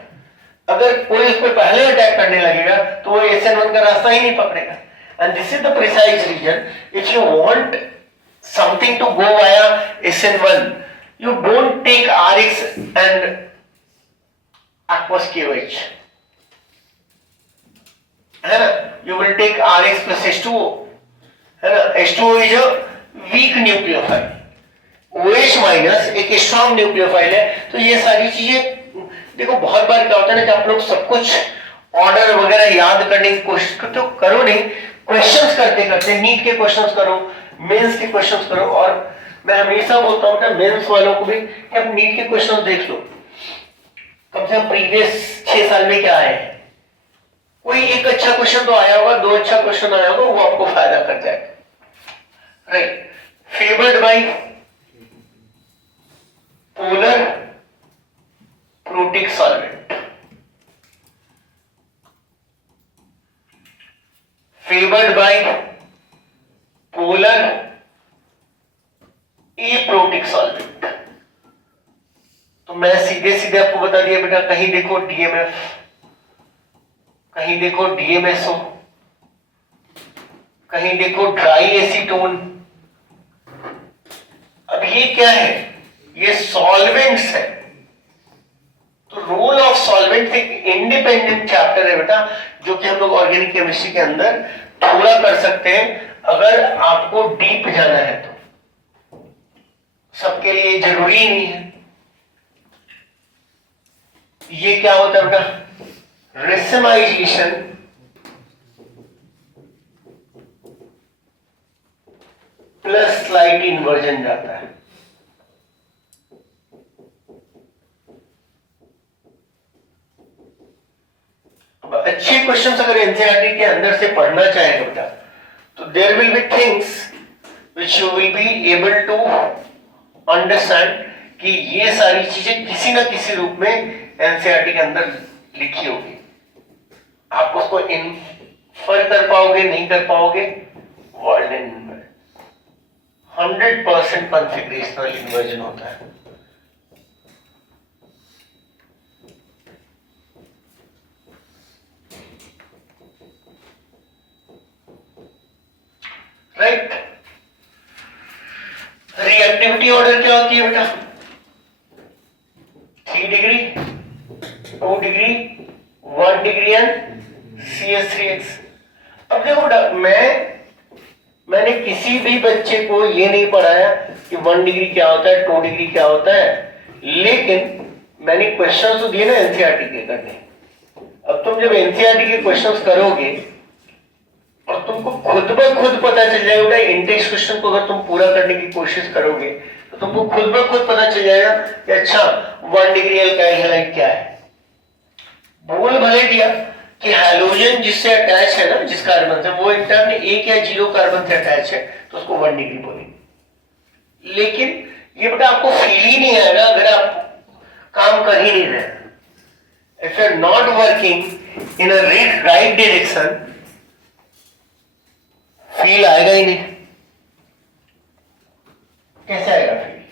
अगर कोई उस पर पहले अटैक करने लगेगा तो वो SN1 का रास्ता ही नहीं पकड़ेगा। And this is the precise reason, if you want something to go via SN1, you don't take RX and aqueous KOH, है ना, you will take RX plus H2O, है ना। H2O is a weak nucleophile, OH minus एक strong nucleophile है। तो ये सारी चीजें देखो, बहुत बार क्या होता है ना कि आप लोग सब कुछ ऑर्डर वगैरह याद करने की कोशिश करते हो, करो नहीं, क्वेश्चंस करते करते नीट के क्वेश्चंस करो, मेंस के क्वेश्चंस करो। और मैं हमेशा बोलता हूँ कि मेंस वालों को भी कि आप नीट के क्वेश्चंस देख लो, कम से कम प्रीवियस 6 साल में क्या आए हैं। कोई एक अच्छा क्वेश्चन तो आया होगा, 2 अच्छा क्वेश्चन आया होगा, वो आपको फायदा कर जाएगा, right. Favoured by polar protic solvent, favoured by polar aprotic solvent. तो मैं सीधे सीधे आपको बता दिया बेटा, कहीं देखो DMF, कहीं देखो DMSO, कहीं देखो ड्राई एसीटोन। अब ये क्या है, ये सॉल्वेंट्स है। तो रोल ऑफ सॉल्वेंट एक इंडिपेंडेंट चैप्टर है बेटा, जो कि हम लोग ऑर्गेनिक केमिस्ट्री के अंदर थोड़ा कर सकते हैं अगर आपको डीप जाना है तो। सबके लिए जरूरी नहीं है। ये क्या होता है बेटा, रेसिमाइजेशन प्लस स्लाइट इन्वर्जन जाता है। अच्छे क्वेश्चंस अगर एनसीईआरटी के अंदर से पढ़ना चाहेगा बेटा, तो there will be things which you will be able to understand कि ये सारी चीजें किसी ना किसी रूप में एनसीईआरटी के अंदर लिखी होगी। आप उसको इन्फर कर पाओगे, नहीं कर पाओगे, वर्ल्ड इन 100% कॉन्फिगरेशनल इन्वर्जन होता है। राइट। रिएक्टिविटी ऑर्डर क्या होती है बेटा, 3 degree, 2 degree, 1 degree and CH3X। अब देखो बेटा, मैंने किसी भी बच्चे को ये नहीं पढ़ाया कि 1 डिग्री क्या होता है, 2 डिग्री क्या होता है, लेकिन मैंने क्वेश्चंस तो दिए ना एनसीईआरटी के करने। अब तुम जब एनसीईआरटी के क्वेश्चंस करोगे और तुमको खुद ब खुद पता चल जाएगा, इंटेक्स क्वेश्चन को अगर तुम पूरा करने की कोशिश करोगे तो तुमको खुद ब खुद पता चल जाएगा कि अच्छा 1 डिग्री अल्काइल हैलाइड क्या है। बोल भले दिया कि हैलोजन जिससे अटैच है ना, जिस कार्बन से, वो इंटर्न 1 या 0 कार्बन से अटैच है, तो उसको 1 डिग्री बोलेंगे। लेकिन ये बेटा आपको फील ही नहीं आएगा अगर आप काम कर ही नहीं रहे। If you are not working in a right direction, feel आएगा ही नहीं। कैसे आएगा फील,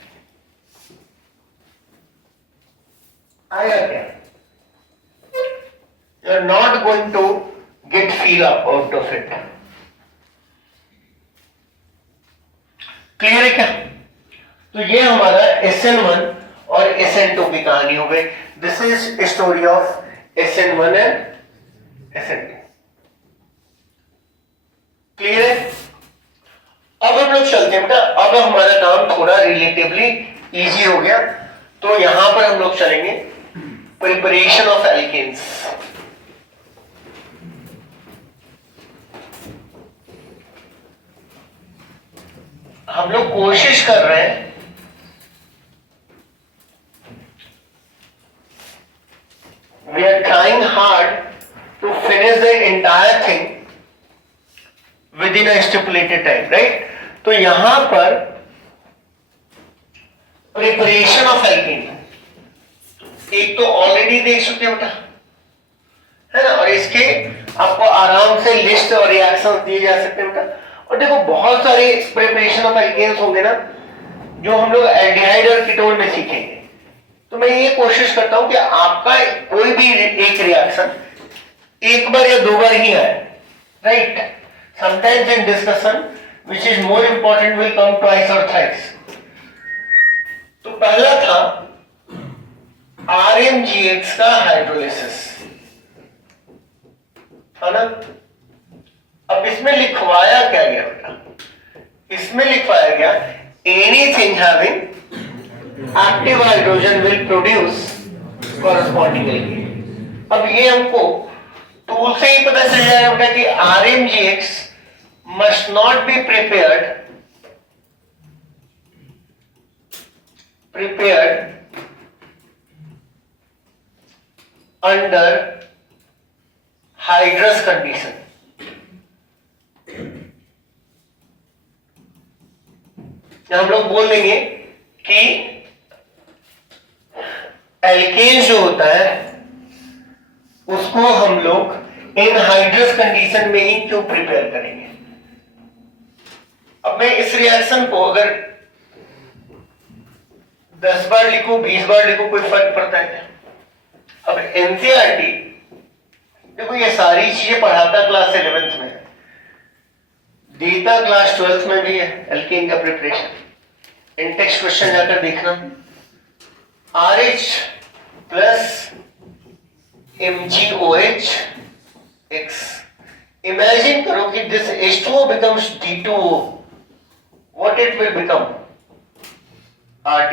आएगा क्या? You are not going to get feel out of it. Clear है क्या? तो ये हमारा SN1 और SN2 की कहानी हो गई। This is story of SN1 and SN2। हमारा काम थोड़ा रिलेटिवली इजी हो गया। तो यहां पर हम लोग चलेंगे प्रिपरेशन ऑफ एल्केन्स। हम लोग कोशिश कर रहे हैं we are trying hard to finish the entire thing within a stipulated time, right? तो यहां पर प्रिपरेशन ऑफ एल्कीन एक तो ऑलरेडी देख चुके हो बेटा, है ना, और इसके आपको आराम से लिस्ट और रिएक्शंस दिए जा सकते हैं बेटा। और देखो बहुत सारे प्रिपरेशन ऑफ एल्केन्स होंगे ना जो हम लोग एल्डिहाइड और कीटोन में सीखेंगे। तो मैं ये कोशिश करता हूं कि आपका कोई भी एक रिएक्शन एक बार या दो बार ही आए, right. Sometimes in discussion which is more important will come twice और थ्राइस। तो पहला था RMGX का हाइड्रोलिसिस, है ना। अब इसमें लिखवाया क्या गया बेटा, इसमें लिखवाया गया anything having active hydrogen will produce corresponding alkene. अब ये हमको टूल से ही पता चल जाएगा बेटा कि RMGX must not be prepared under hydrous condition। हम लोग बोल देंगे कि एल्केन जो होता है उसको हम लोग इन हाइड्रस कंडीशन में ही क्यों प्रिपेयर करेंगे। अब मैं इस रिएक्शन को अगर 10 बार लिखूं 20 बार लिखूं कोई फर्क पड़ता है क्या। अब एनसीईआरटी देखो ये सारी चीजें पढ़ाता क्लास 11th में, देता क्लास 12th में भी है एल्केन का प्रिपरेशन। इन टेक्स्ट क्वेश्चन जाकर देखना, RH plus MgOH X। Imagine करो कि this H2O becomes D2O, what it will become? RT।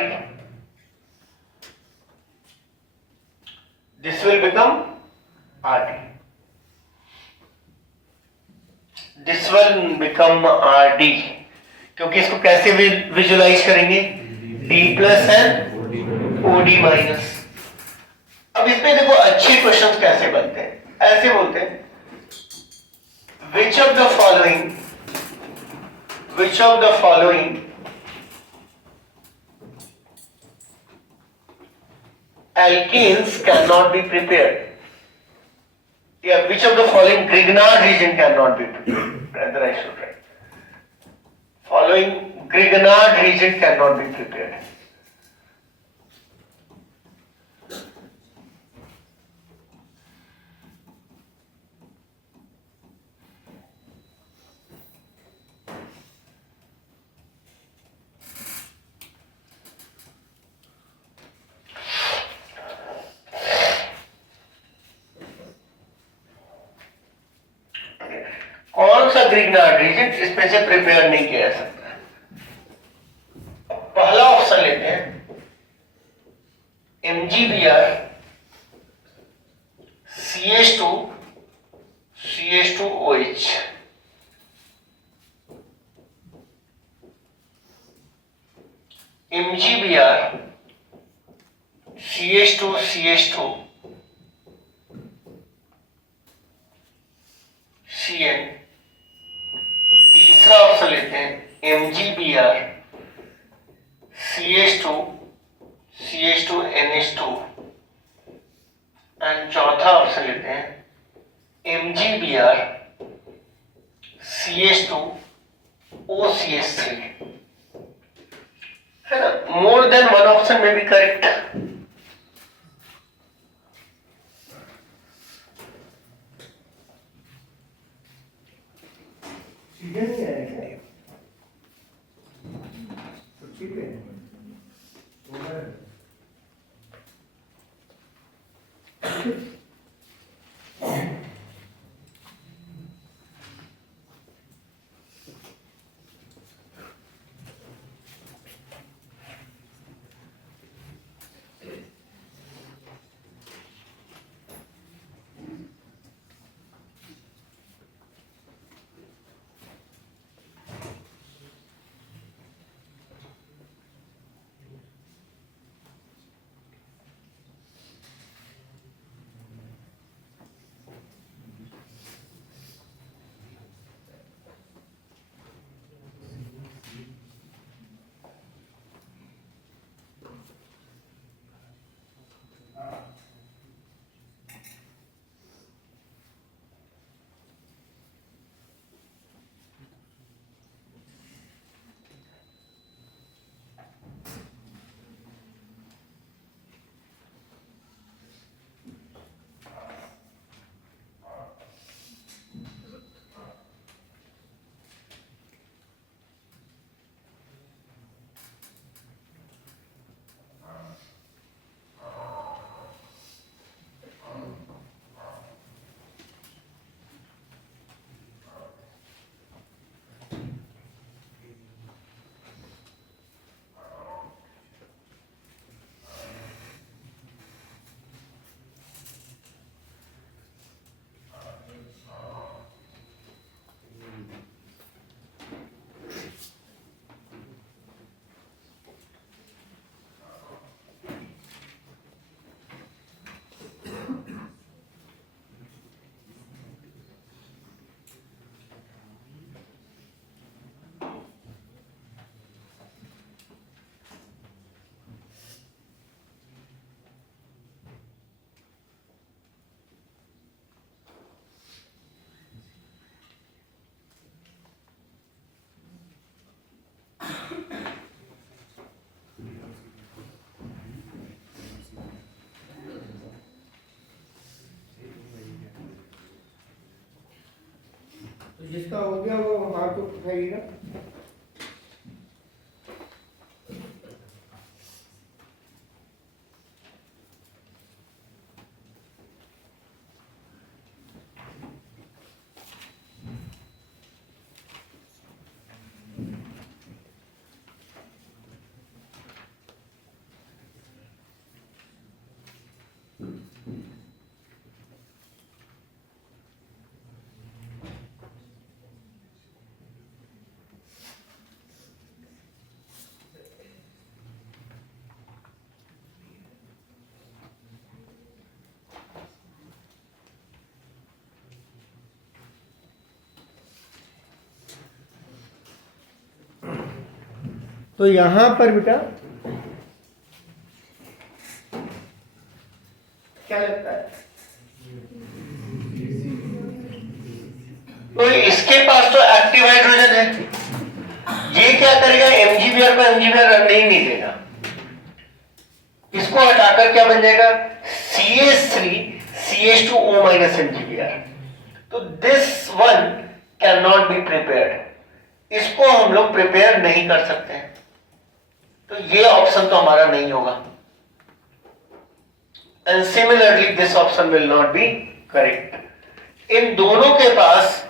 This will become RT, this will become RD, क्योंकि इसको कैसे विजुलाइज करेंगे, D plus and OD minus. अब इसमें देखो अच्छे क्वेश्चंस कैसे बनते हैं, ऐसे बोलते हैं which of the following alkenes cannot be prepared, yeah, which of the following Grignard reagent cannot be prepared, rather I should write following Grignard reagent cannot be prepared। कौन सा ग्रिग्नार्ड रीजेंट इसमें से प्रिपेयर नहीं किया जा सकता। पहला option लेते हैं MgBr CH2OH। MgBr CH2 CN। तीसरा ऑप्शन लेते हैं MgBr CH2 NH2 एंड चौथा ऑप्शन लेते हैं MgBr CH2 OCH3, है ना। मोर देन वन ऑप्शन में भी करेक्ट। सीधे नहीं आएगा तो ठीक है। जिसका हो गया वो हाथ उठाइएगा। तो यहां पर बेटा क्या लगता है? तो इसके पास तो एक्टिव हाइड्रोजन है, ये क्या करेगा, एमजीबीआर को एमजीबीआर नहीं देगा, इसको हटाकर क्या बन जाएगा, CH3 CH2O माइनस एमजीबीआर। तो this one can not be prepared, इसको हम लोग प्रिपेयर नहीं कर सकते हैं, तो ये ऑप्शन तो हमारा नहीं होगा। And similarly this option will not be correct. इन दोनों के पास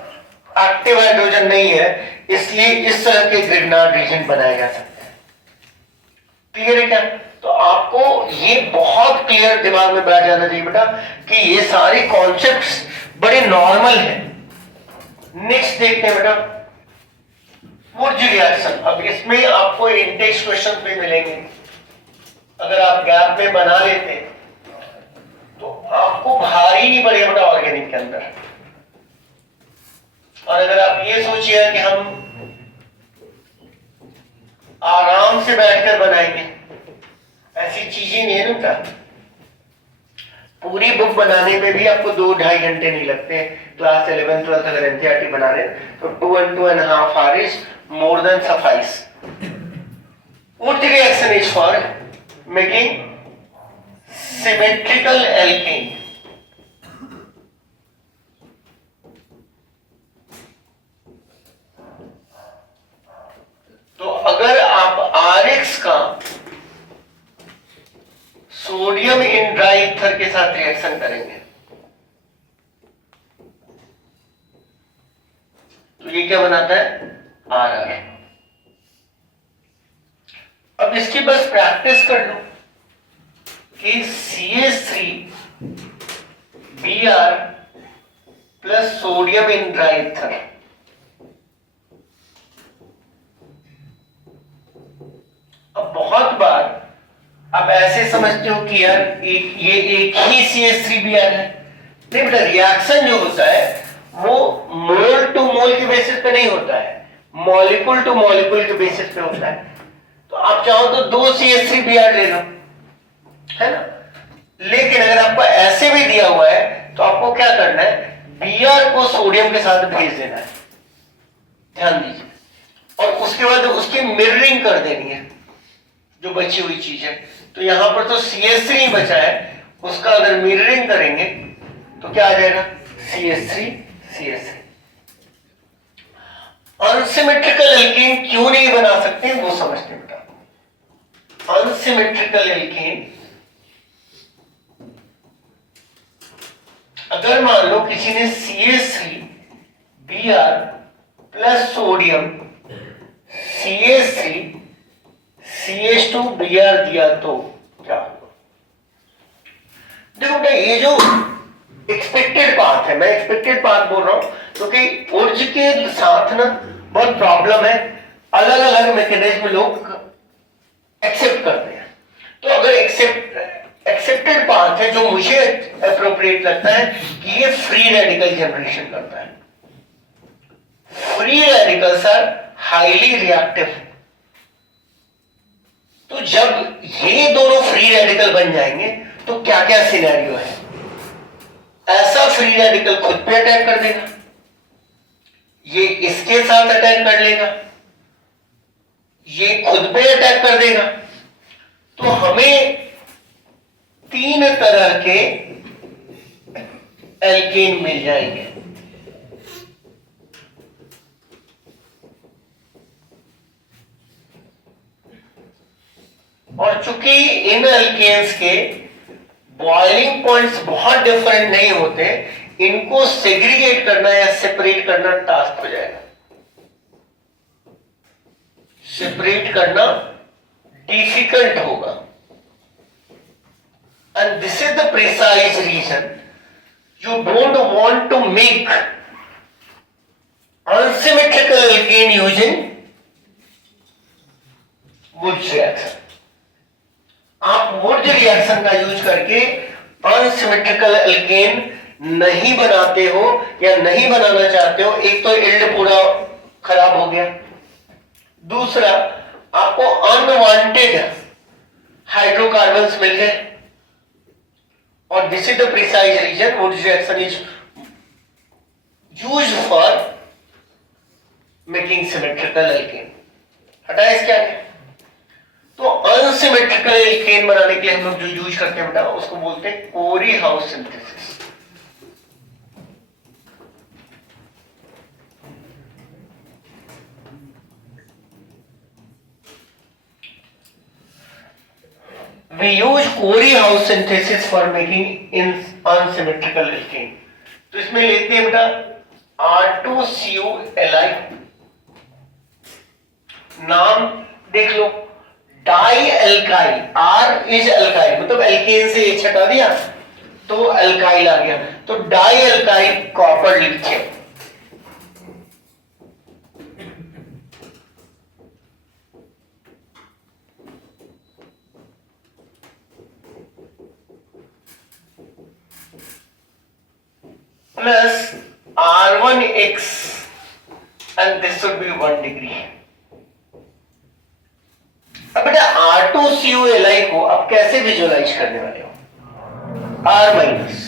एक्टिव हाइड्रोजन नहीं है, इसलिए इस तरह के ग्रिग्नार्ड रीजन बनाए जा सकते हैं। क्लियर है क्या? तो आपको ये बहुत क्लियर दिमाग में बैठ जाना चाहिए बेटा कि ये सारे कॉन्सेप्ट्स बड़े नॉर्मल हैं। नेक्स्ट देखते हैं बेटा, वुर्ज रिएक्शन। अब इसमें आपको इंटेक्स क्वेश्चन भी मिलेंगे, अगर आप गैप में बना लेते तो आपको भारी नहीं पड़ेगा बेटा ऑर्गेनिक के अंदर। और अगर आप ये सोचिए कि हम आराम से बैठकर बनाएंगे, ऐसी चीजें नहीं है ना। पूरी बुक बनाने में भी आपको 2-2.5 घंटे नहीं लगते हैं। क्लास 11, 12 अगर एनसीईआरटी बना रहे तो 2 and 2.5 hours more than suffice. What the reaction is for making symmetrical alkane? तो अगर आप RX का सोडियम इन ड्राई ईथर के साथ रिएक्शन करेंगे तो ये क्या बनाता है, RR। अब इसकी बस प्रैक्टिस कर लो कि CH3Br plus sodium in dry ether, अब बहुत बार आप ऐसे समझते हो कि यार ये एक ही CH3Br है। नहीं बेटा, रिएक्शन जो होता है वो मोल टू मोल के बेसिस पे नहीं होता है, मॉलिक्यूल टू मॉलिक्यूल के बेसिस पे होता है। तो आप चाहो तो 2 CH3Br ले लो, है ना। लेकिन अगर आपको ऐसे भी दिया हुआ है तो आपको क्या करना है, Br को सोडियम के साथ भेज देना है, ध्यान दीजिए, और उसके बाद उसकी मिररिंग कर देनी है जो बची हुई चीज है। तो यहां पर तो CH3 बचा है, उसका अगर मिररिंग करेंगे तो क्या आ जाएगा, CH3 CH3। अनसिमेट्रिकल एल्कीन क्यों नहीं बना सकते वो समझते हैं बेटा। अनसिमेट्रिकल एल्कीन, अगर मान लो किसी ने CH3Br plus sodium CH3 CH2Br दिया तो क्या होगा। देखो बेटा, ये जो एक्सपेक्टेड पाथ है, मैं एक्सपेक्टेड पाथ बोल रहा हूं क्योंकि ऊर्ज के साथ ना बहुत प्रॉब्लम है, अलग अलग मैकेनिज्म लोग एक्सेप्ट करते हैं। तो अगर एक्सेप्टेड पाथ है, जो मुझे अप्रोप्रिएट लगता है कि ये फ्री रेडिकल जनरेशन करता है। Free radicals are highly reactive. तो जब ये दोनों फ्री रेडिकल बन जाएंगे तो क्या क्या सिनेरियो है, ऐसा फ्री रेडिकल खुद पे अटैक कर देगा, ये इसके साथ अटैक कर लेगा, ये खुद पे अटैक कर देगा। तो हमें 3 तरह के एल्केन मिल जाएंगे। और चूंकि इन अल्केन्स के बॉइलिंग पॉइंट्स बहुत डिफरेंट नहीं होते, इनको सेग्रीगेट करना या सेपरेट करना टास्क हो जाएगा। सेपरेट करना डिफिकल्ट होगा। And this is the precise reason you don't want to make unsymmetrical alkane using Wurtz reaction। आप वुड्स रिएक्शन का यूज करके अनसिमेट्रिकल अल्केन नहीं बनाते हो या नहीं बनाना चाहते हो। एक तो इल्ड पूरा खराब हो गया, दूसरा आपको अनवांटेड हाइड्रोकार्बन्स मिल गए, और this is the precise reason Wurtz reaction is used for making symmetrical alkane. हटा इसके आगे। तो अनसिमेट्रिकल एल्केन बनाने के लिए हम लोग जो यूज करते हैं बेटा, उसको बोलते हैं Corey House synthesis. We use Corey House synthesis for making in unsymmetrical alkane. तो इसमें लेते हैं बेटा R2CuLi, नाम देख लो, dialkyl. R is alkyl, मतलब एल्केन से H हटा दिया तो अल्काइल आ गया, तो dialkyl copper lithium. Plus R1X and this would be 1 degree। अब बेटा R2CuLi को अब कैसे विजुअलाइज करने वाले हो? R माइनस,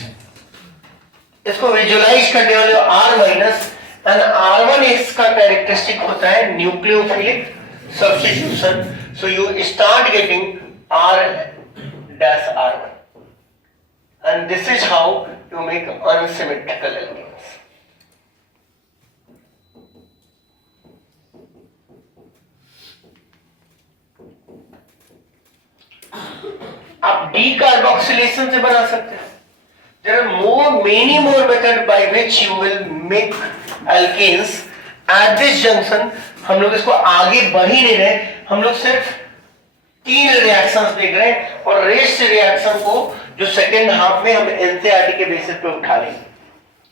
इसको विजुअलाइज करने वाले हो R माइनस, एंड R1X का कैरेक्टरिस्टिक होता है nucleophilic substitution, so you start getting R dash R1 and this is how you make unsymmetrical alkenes। आप डीकार्बोक्सिलेशन से बना सकते हैं। There are many more methods by which you will make alkenes। At this junction हम लोग इसको आगे बढ़ ही नहीं रहे, हम लोग सिर्फ 3 रिएक्शंस देख रहे हैं, और रेस्ट रिएक्शन को जो सेकेंड हाफ में हम एनसीईआरटी के बेसिस पे उठा लेंगे,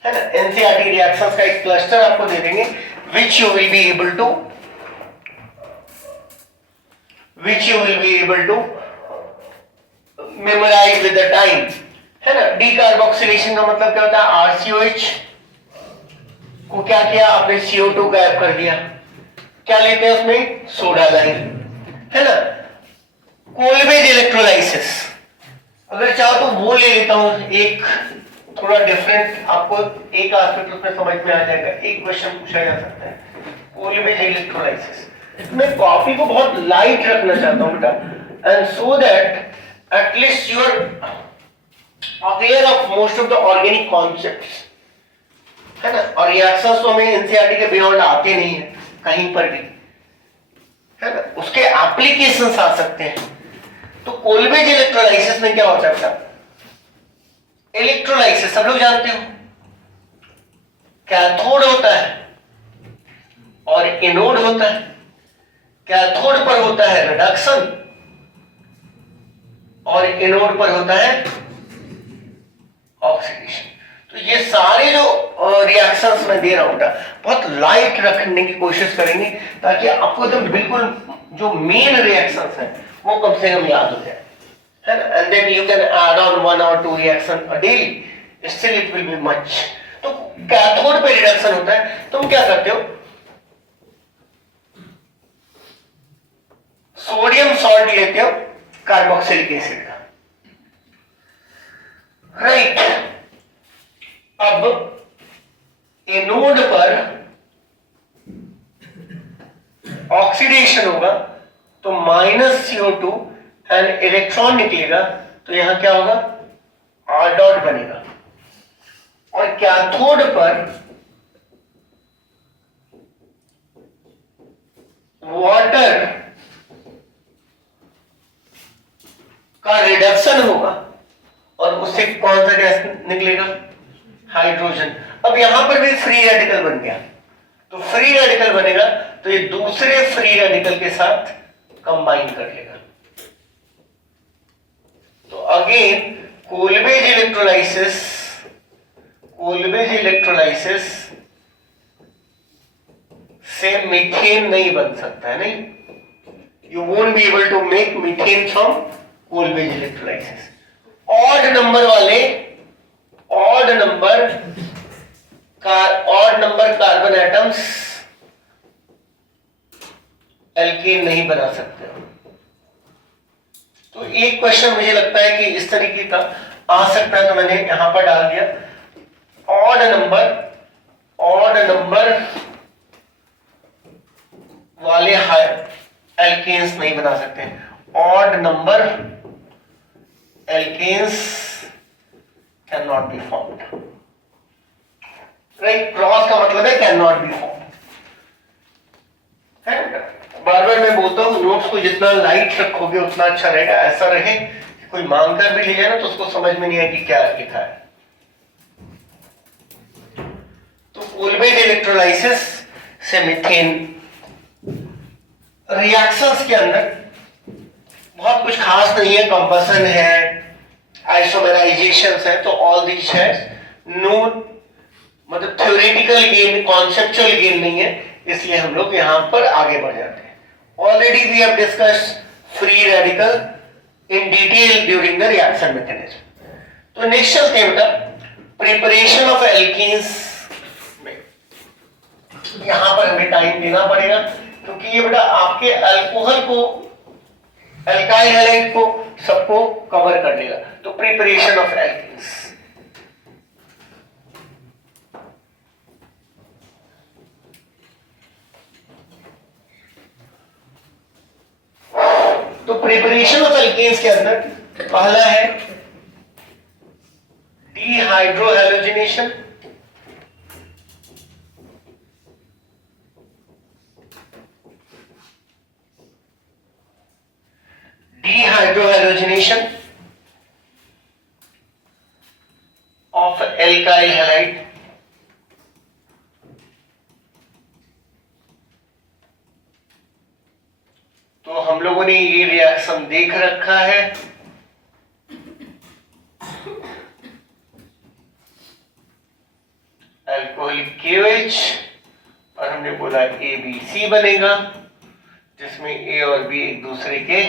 है ना। एनसीईआरटी रिएक्शंस का एक क्लस्टर आपको दे देंगे which you will be able to memorise with the time, है ना। डीकार्बोक्सिलेशन का मतलब क्या होता है? RCOH को क्या किया आपने, CO2 गायब कर दिया, क्या लेते हैं उसमें? सोडा लाइन, है ना। कोलबेज इलेक्ट्रोलाइसिस अगर चाहो तो वो ले लेता हूं, एक थोड़ा डिफरेंट, आपको एक एस्पेक्ट उसमें समझ में आ जाएगा, एक क्वेश्चन पूछा जा सकता है कोलबेज इलेक्ट्रोलाइसिस। मैं कॉफी को बहुत लाइट रखना चाहता हूं बेटा, and so that at least you are aware of most of the organic concepts, है ना। और रिएक्शंस तो हमें एनसीईआरटी के बियॉन्ड आते नहीं है कहीं पर भी, है ना। उसके एप्लीकेशंस आ सकते हैं। तो कोलबेज इलेक्ट्रोलाइसिस में क्या होता है? इलेक्ट्रोलाइसिस सब लोग जानते हो, कैथोड होता है और एनोड होता है। कैथोड पर होता है रिडक्शन और एनोड पर होता है ऑक्सीडेशन। तो ये सारे जो रिएक्शंस मैं दे रहा हूं बहुत लाइट रखने की कोशिश करेंगे, ताकि आपको एकदम बिल्कुल जो मेन रिएक्शंस हैं वो कम से कम याद हो जाए, है ना। And then you can add on 1 or 2 reaction a daily, still it will be much. तो कैथोड पे रिडक्शन होता है, तुम क्या करते हो? सोडियम सॉल्ट लेते हो कार्बोक्सिलिक एसिड का, राइट। अब एनोड पर ऑक्सीडेशन होगा तो -CO2 एंड इलेक्ट्रॉन निकलेगा, तो यहां क्या होगा? R डॉट बनेगा। और कैथोड पर वाटर का रिडक्शन होगा और उससे कौन सा गैस निकलेगा? हाइड्रोजन। अब यहां पर भी फ्री रेडिकल बन गया, तो फ्री रेडिकल बनेगा तो ये दूसरे फ्री रेडिकल के साथ कंबाइन कर लेगा। तो अगेन कोल्बेज इलेक्ट्रोलाइसिस से मीथेन नहीं बन सकता है, नहीं, you won't be able to make methane from Kolbe's electrolysis. Odd number carbon atoms alkane नहीं बना सकते हो। तो एक क्वेश्चन मुझे लगता है कि इस तरीके का आ सकता है, तो मैंने यहां पर डाल दिया ऑड नंबर वाले एल्केन्स नहीं बना सकते। Odd number alkanes can not be formed, right. Cross का मतलब है कैन नॉट बी फॉर्म्ड। बार बार मैं बोलता हूं नोट्स को जितना लाइट रखोगे उतना अच्छा रहेगा। ऐसा रहे कोई मांग कर भी ले जाए ना तो उसको समझ में नहीं आए कि क्या लिखा है। तो कोल्बेज इलेक्ट्रोलाइसिस से मीथेन रिएक्शंस के अंदर बहुत कुछ खास नहीं है, कंबसन है, आइसोमेराइजेशंस है, तो ऑल दिस है नो, मतलब थ्योरेटिकल गेन, कॉन्सेप्चुअल गेन नहीं है, इसलिए हम लोग यहां पर आगे बढ़ जाते हैं। Already we have discussed free radical in detail during the reaction mechanism. तो नेक्स्ट चलते हैं बेटा प्रिपरेशन ऑफ एल्कीन्स में। यहां पर हमें टाइम देना पड़ेगा क्योंकि ये बेटा आपके अल्कोहल को, अल्काइल हैलाइड को सबको कवर कर लेगा। तो प्रिपरेशन ऑफ एल्कीन्स, तो प्रिपरेशन ऑफ एल्केन्स के अंदर पहला है डीहाइड्रोहैलोजिनेशन। डीहाइड्रोहैलोजिनेशन ऑफ एल्काइल हैलाइड। तो हम लोगों ने ये रिएक्शन देख रखा है। अल्कोहलिक KOH और हमने बोला ABC बनेगा जिसमें A और B एक दूसरे के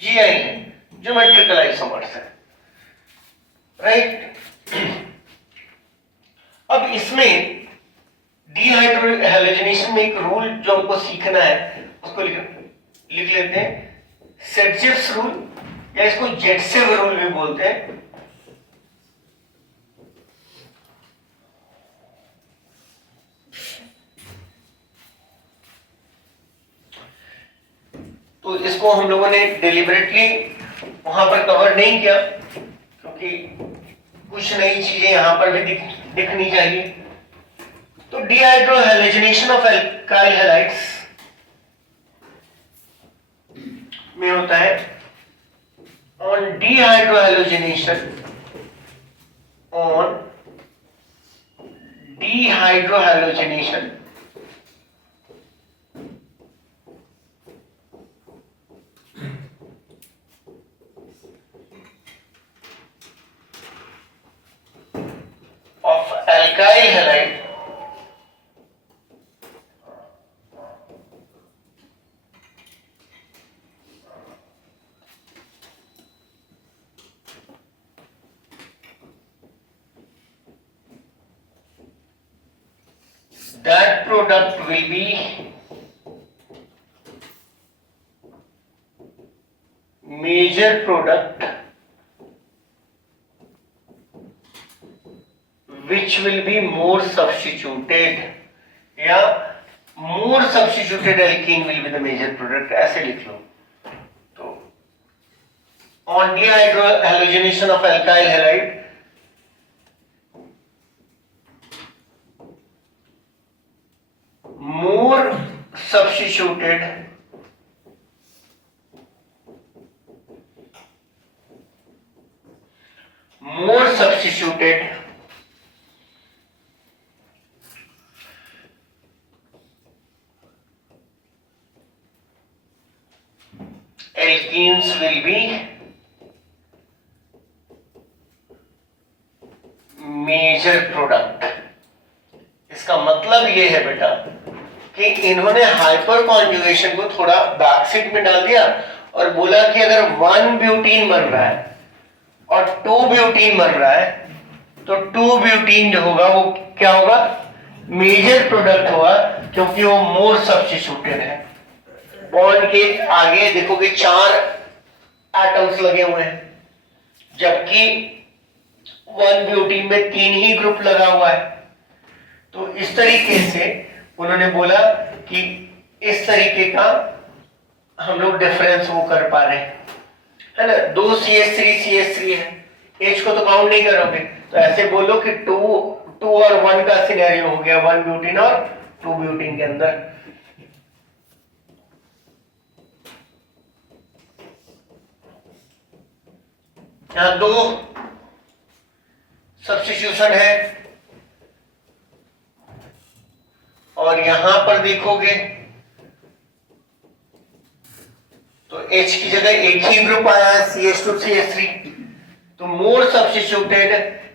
GI हैं, ज्योमेट्रिकल आइसोमर्स है, राइट। अब इसमें डीहाइड्रोहैलोजिनेशन में एक रूल जो हमको सीखना है उसको लिख लेते हैं, सेटजिव्स रूल, या इसको जेटसेव रूल भी बोलते हैं। तो इसको हम लोगों ने डेलिबरेटली वहां पर कवर नहीं किया क्योंकि कुछ नई चीजें यहां पर भी दिखनी चाहिए। तो डीहाइड्रोहैलोजिनेशन ऑफ एल्काइल हैलाइड्स में होता है on डीहाइड्रोहैलोजिनेशन of alkyl halide that product will be major product which will be more substituted, या more substituted alkene will be the major product, ऐसे लिख लो। तो on dehydrogenation of alkyl halide more substituted more substituted alkenes will be major product. इसका मतलब ये है बेटा कि इन्होंने हाइपर कॉन्जुगेशन को थोड़ा बैकसीट में डाल दिया और बोला कि अगर 1 ब्यूटीन बन रहा है और 2 ब्यूटीन बन रहा है तो 2 ब्यूटीन जो होगा वो क्या होगा, मेजर प्रोडक्ट होगा, क्योंकि वो मोर सब्स्टिट्यूटेड है। बॉन्ड के आगे देखोगे 4 एटम्स लगे हुए हैं, जबकि 1 ब्यूटीन में 3 ही ग्रुप लगा हुआ है। तो इस तरीके से उन्होंने बोला कि इस तरीके का हम लोग डिफरेंस वो कर पा रहे हैं, है ना। 2 CH3 है, H को तो काउंट नहीं करोगे, तो ऐसे बोलो कि 2 और 1 का सिनेरियो हो गया, 1 ब्यूटीन और 2 ब्यूटीन के अंदर। यहां 2 सब्स्टिट्यूशन है और यहां पर देखोगे तो H की जगह एक ही ग्रुप आया है, CH2 CH3। तो more substituted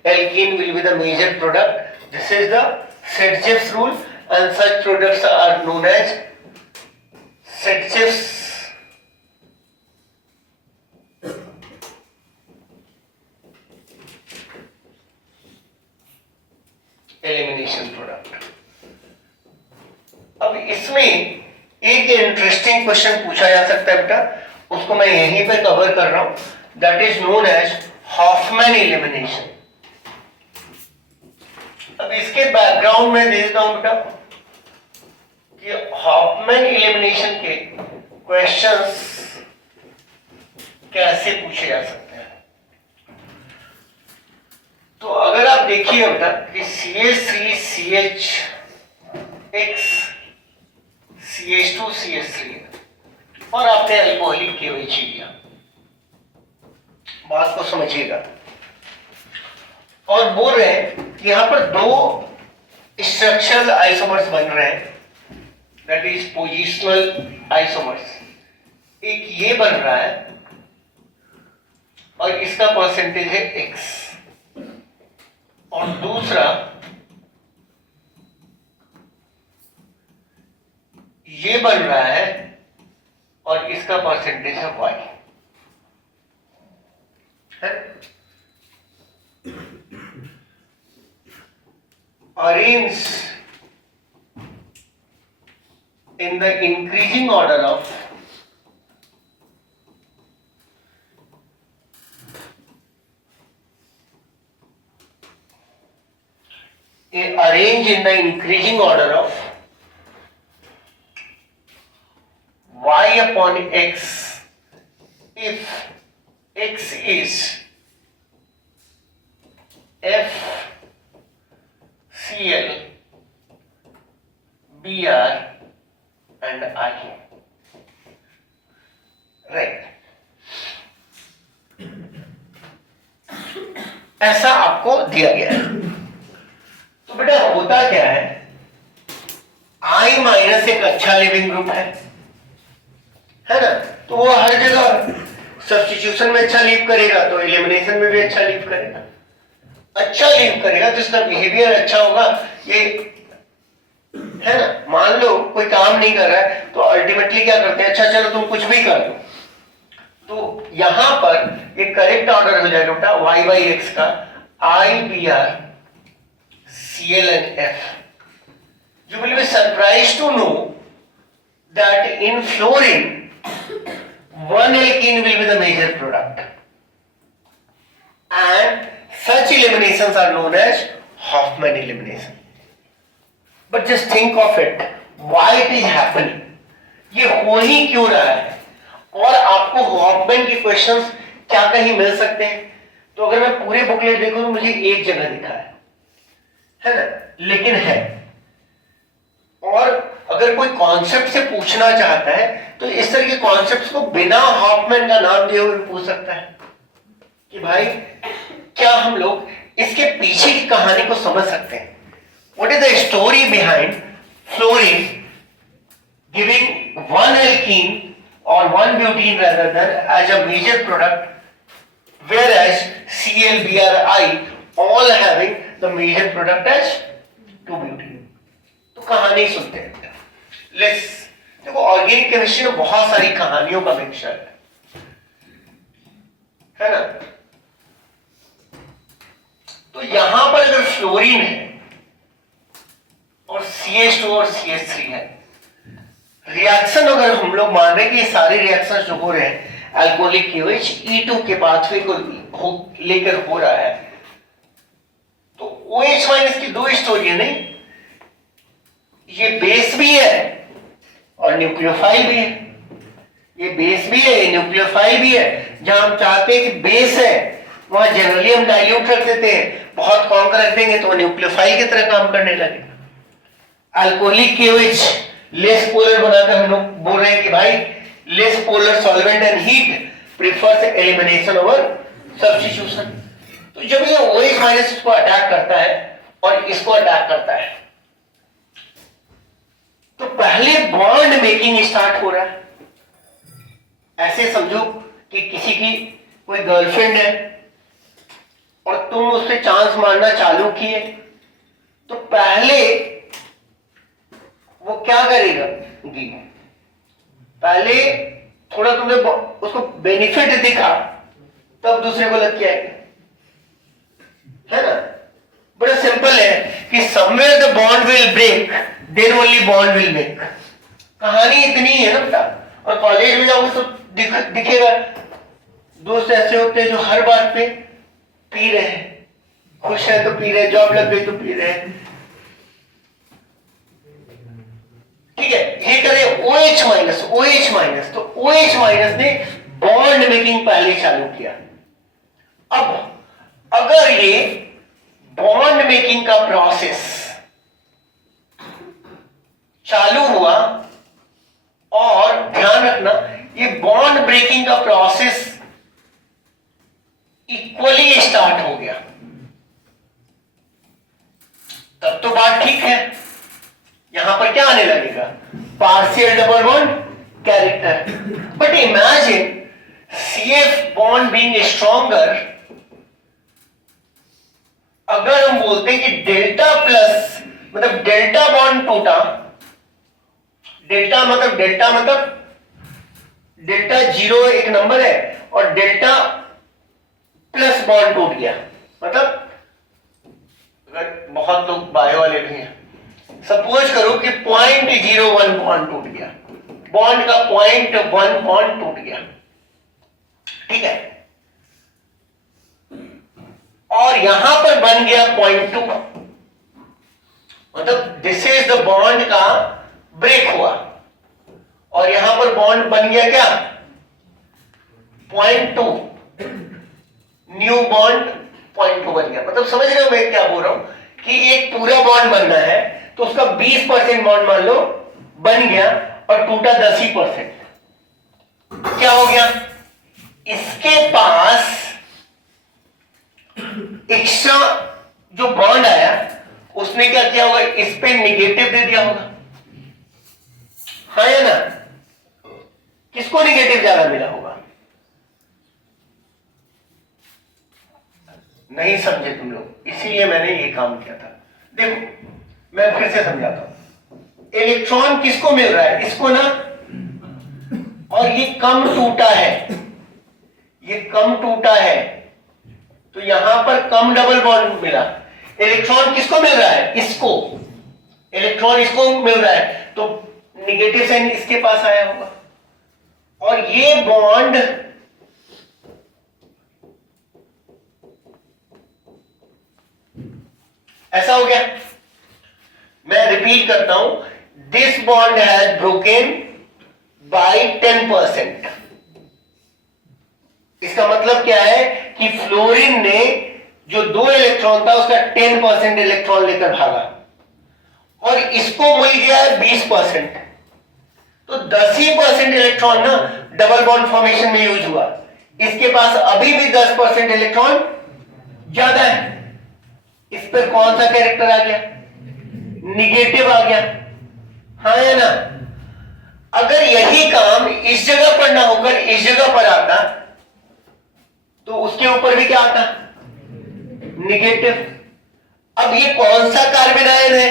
alkene will be the major product. This is the Sedgwick's rule and such products are known as Sedgwick's elimination product. अब इसमें एक इंटरेस्टिंग क्वेश्चन पूछा जा सकता है बेटा, उसको मैं यहीं पे कवर कर रहा हूं, that is known as Hofmann elimination. अब इसके बैकग्राउंड में दे देता हूं बेटा कि हॉफमैन एलिमिनेशन के क्वेश्चंस कैसे पूछे जा सकते हैं। तो अगर आप देखिए बेटा कि CH3 CHX CH2 CH3 और आपने अल्कोहलिक KOH लिया, बात को समझिएगा। और बोल रहे हैं कि यहां पर 2 स्ट्रक्चरल आइसोमर्स बन रहे हैं, दैट इज पोजिशनल आइसोमर्स। एक ये बन रहा है और इसका परसेंटेज है X, और दूसरा ये बन रहा है और इसका परसेंटेज है Y है। Arrange in the increasing order of arrange in the increasing order of Y upon X if X is F Cl Br and I, right। ऐसा आपको दिया गया है। तो बेटा होता क्या है, I माइनस एक अच्छा लिविंग ग्रुप है ना, तो वो हर जगह सब्स्टिट्यूशन में अच्छा लीव करेगा तो एलिमिनेशन में भी अच्छा लीव करेगा। अच्छा लीव करेगा तो इसका बिहेवियर अच्छा होगा, ये है ना। मान लो कोई काम नहीं कर रहा है तो अल्टीमेटली क्या करते हैं, अच्छा चलो तुम कुछ भी कर लो, तो यहां पर एक करेक्ट ऑर्डर हो जाएगा बेटा Y by X का I Br Cl and F। You will be surprised to know that in fluorine one alkene will be the major product and such eliminations are known as Hofmann elimination। But just think of it, why it is happening, ये हो ही क्यों रहा है, और आपको Hoffmann के questions क्या कहीं मिल सकते हैं। तो अगर मैं पूरे बुकलेट देखूं तो मुझे एक जगह दिखा है ना, लेकिन है। और अगर कोई कॉन्सेप्ट से पूछना चाहता है तो इस तरह के कॉन्सेप्ट्स को बिना हॉफमैन का नाम दिए हुए पूछ सकता है कि भाई क्या हम लोग इसके पीछे की कहानी को समझ सकते हैं? What is the story behind fluorine giving one alkene or one butene rather than as a major product, whereas Cl, Br, I all having the major product as 2-butene. तो कहानी सुनते हैं. Let's देखो ऑर्गेनिक केमिस्ट्री में बहुत सारी कहानियों का मिक्सचर है ना? तो यहां पर अगर फ्लोरीन है और CH2 और CH3 है, रिएक्शन अगर हम लोग मान रहे हैं कि ये सारे रिएक्शन जो हो रहे हैं अल्कोहलिक KOH E2 के पाथवे को लेकर हो रहा है, तो OH माइनस की दो स्टोरी है नहीं, ये बेस भी है और न्यूक्लियोफाइल भी है. ये बेस भी है, ये न्यूक्लियोफाइल भी है. जहां हम चाहते हैं कि बेस है वहां जनरली हम डाइल्यूट कर देते हैं, बहुत कम कर देंगे तो न्यूक्लियोफाइल की तरह काम करने लगेगा. अल्कोहलिक KOH लेस पोलर बनाकर हम लोग बोल रहे हैं कि भाई less polar solvent and heat prefers elimination over substitution. तो जब ये OH माइनस इसको अटैक करता है और इसको अटैक करता है, तो पहले बॉन्ड मेकिंग स्टार्ट हो रहा है. ऐसे समझो कि किसी की कोई गर्लफ्रेंड है और तुम उससे चांस मारना चालू किए, तो पहले वो क्या करेगा? पहले थोड़ा तुमने उसको बेनिफिट दिखा, तब दूसरे को लग जाएगा, है ना? बड़ा सिंपल है कि somewhere the bond will break then only bond will make. कहानी इतनी है ना बेटा. और कॉलेज में जाओगे तो दिखेगा दोस्त ऐसे होते हैं जो हर बात पे पी रहे हैं, खुश है तो पी रहे, जॉब लग गई तो पी रहे हैं. ठीक है, ये करे OH माइनस, OH माइनस, तो OH माइनस ने बॉन्ड मेकिंग पहले चालू किया. अब अगर ये बॉन्ड मेकिंग का प्रोसेस चालू हुआ, और ध्यान रखना ये बॉन्ड ब्रेकिंग का प्रोसेस इक्वली स्टार्ट हो गया, तब तो बात ठीक है. यहां पर क्या आने लगेगा? Partial double bond character. But imagine CF bond being stronger. अगर हम बोलते हैं कि डेल्टा प्लस मतलब डेल्टा बॉन्ड टूटा, डेल्टा मतलब डेल्टा 0 एक नंबर है और डेल्टा प्लस बॉन्ड टूट गया, मतलब अगर बहुत लोग बायो वाले भी हैं, सपोज करो कि 0.01 बॉन्ड टूट गया, बॉन्ड का 0.1 बॉन्ड टूट गया. ठीक है, और यहां पर बन गया 0.2, मतलब दिस इज द बॉन्ड का ब्रेक हुआ, और यहां पर बॉन्ड बन गया क्या? 0.2, न्यू बॉन्ड 0.2 बन गया. मतलब समझ रहे हो मैं क्या बोल रहा हूं कि एक पूरा बॉन्ड बनना है तो उसका 20% बॉन्ड मान लो बन गया और टूटा 10%. क्या हो गया? इसके पास एक्स्ट्रा जो बॉन्ड आया उसने क्या किया होगा? इस पे निगेटिव दे दिया होगा, हाँ या ना? किसको निगेटिव ज्यादा मिला होगा? नहीं समझे तुम लोग, इसीलिए मैंने ये काम किया था. देखो मैं फिर से समझाता हूं. इलेक्ट्रॉन किसको मिल रहा है? इसको ना. और ये कम टूटा है, ये कम टूटा है, तो यहां पर कम डबल बॉन्ड मिला. इलेक्ट्रॉन किसको मिल रहा है? इसको. इलेक्ट्रॉन इसको मिल रहा है, तो निगेटिव साइन इसके पास आया होगा, और ये बॉन्ड ऐसा हो गया. मैं रिपीट करता हूं, this bond has broken by 10%. इसका मतलब क्या है कि फ्लोरीन ने जो 2 इलेक्ट्रॉन था उसका 10% इलेक्ट्रॉन लेकर भागा, और इसको मिल गया है 20%. तो 10% इलेक्ट्रॉन ना डबल बॉन्ड फॉर्मेशन में यूज हुआ. इसके पास अभी भी 10% इलेक्ट्रॉन ज्यादा है, इस पर कौन सा कैरेक्टर आ गया, निगेटिव आ गया, हाँ या ना। अगर यही काम इस जगह पर ना होकर इस जगह पर आता तो उसके ऊपर भी क्या आता, निगेटिव। अब ये कौन सा कार्बन आयन है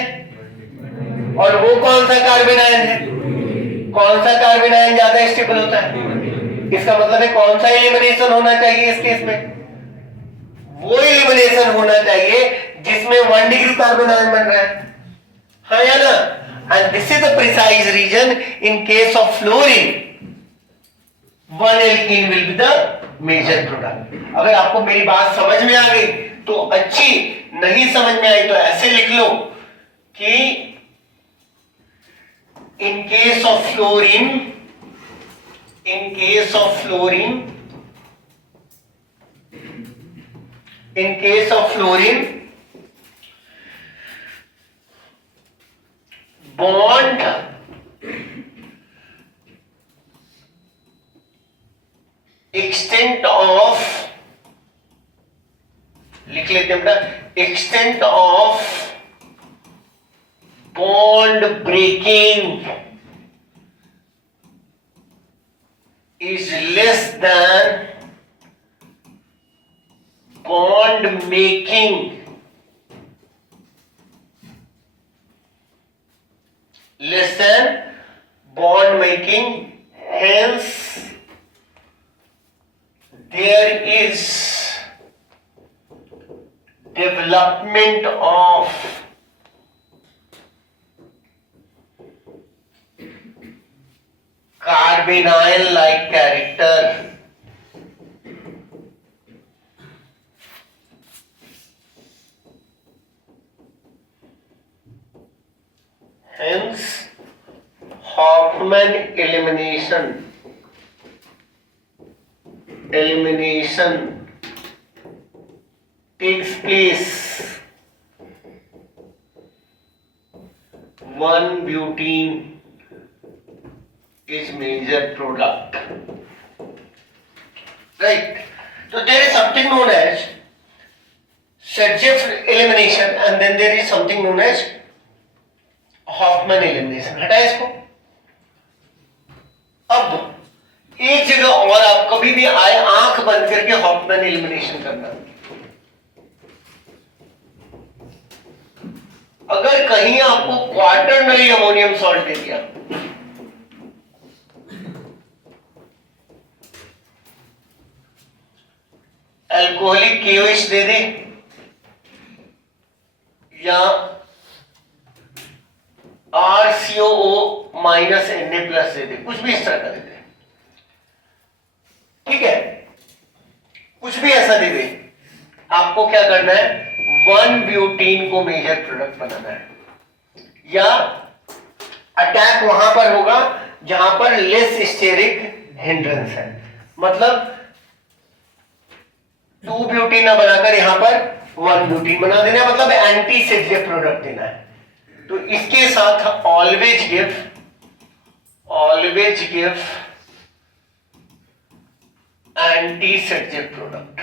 और वो कौन सा कार्बन आयन है, कौन सा कार्बन आयन ज्यादा स्टेबल होता है, इसका मतलब है कौन सा एलिमिनेशन होना चाहिए इस केस में, वो एलिमिनेशन होना चाहिए जिसमें 1 डिग्री कार्बन आयन बन रहा है, हाँ या ना। And this is the precise reason in case of fluorine 1 alkene will be the major product. अगर आपको मेरी बात समझ में आ गई तो अच्छी, नहीं समझ में आई तो ऐसे लिख लो कि इन case of fluorine, in case of fluorine, in case of fluorine, bond extent of, लिख लेते हैं बेटा, extent of bond breaking is less than bond making, less than bond making, hence there is development of carbonyl like character, hence Hoffman elimination takes place 1-butene is major product, right? So there is something known as Sergev elimination and then there is something known as Hoffman elimination. हटा इसको। अब एक जगह और आप कभी भी आए आंख बंद करके Hoffman elimination करना। अगर कहीं आपको क्वार्टरनरी अमोनियम सॉल्ट दे दिया, अल्कोहलिक KOH दे दे या RCOO माइनस Na प्लस दे दे, कुछ भी इस तरह का दे दे, ठीक है, कुछ भी ऐसा दे दे, आपको क्या करना है, 1-ब्यूटीन को मेजर प्रोडक्ट बनाना है, या अटैक वहां पर होगा जहां पर लेस स्टेरिक हिंड्रेंस है, मतलब 2-ब्यूटीन ना बनाकर यहां पर 1-ब्यूटीन बना देना है, मतलब एंटी सेडलेव प्रोडक्ट देना है। तो इसके साथ ऑलवेज गिव एंटी सेडलेव प्रोडक्ट।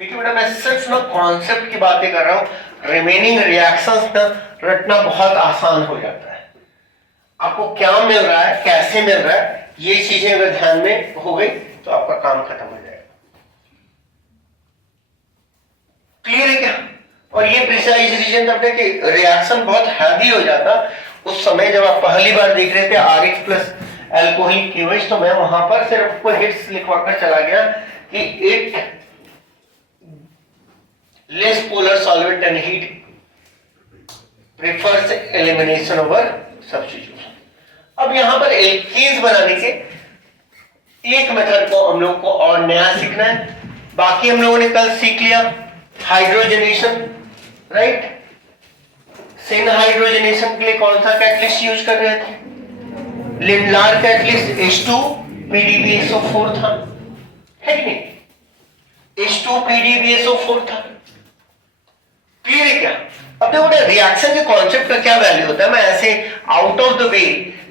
देखिए बेटा, मैं सिर्फ ना कॉन्सेप्ट की बातें कर रहा हूं, रिमेनिंग रिएक्शंस ना रटना बहुत आसान हो जाता है। आपको क्या मिल रहा है, कैसे मिल रहा है, ये चीजें अगर ध्यान में हो गई तो आपका काम खत्म हो जाएगा। क्लियर है क्या? और ये प्रिसाइज रीजन तब तक कि रिएक्शन बहुत हैवी हो जाता उस समय जब आप पहली बार देख रहे थे RH प्लस अल्कोहलिक KOH, तो मैं वहां पर सिर्फ कोई हिट्स लिखवा कर चला गया कि it less polar solvent and heat prefers elimination over substitution. अब यहां पर एल्कीन्स बनाने के एक मेथड को हम लोग को और नया सीखना है, बाकी हम लोगों ने कल सीख लिया हाइड्रोजनेशन, राइट। सिन हाइड्रोजनेशन के लिए कौन सा कैटलिस्ट यूज कर रहे थे, लिंडलार कैटलिस्ट H2PDBSO4 था, है कि नहीं, H2PDBSO4 था। क्लियर है क्या? अब देखो रिएक्शन के कॉन्सेप्ट का क्या वैल्यू होता है, मैं ऐसे out of the way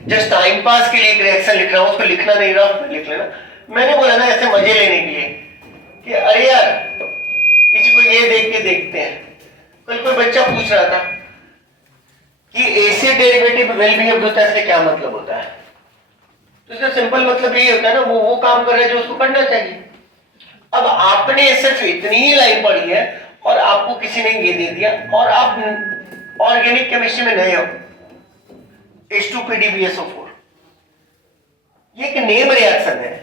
just time pass के लिए एक रिएक्शन लिख रहा हूं, उसको लिखना नहीं रहा, लिख लेना। मैंने बोला ना ऐसे मजे लेने के लिए कि अरे यार किसी को ये देख के देखते हैं। कल कोई बच्चा पूछ रहा था कि ए से डेरिवेटिव वेल बिहेव्ड होता है, इससे क्या मतलब होता है? तो इसका सिंपल मतलब यही होता है ना, वो काम कर रहा है जो उसको करना चाहिए। अब आपने सिर्फ इतनी ही लाइन पढ़ी है और आपको किसी ने ये दे दिया और आप ऑर्गेनिक केमिस्ट्री में नए हो, H2PDBSO4, ये एक नेम रिएक्शन है।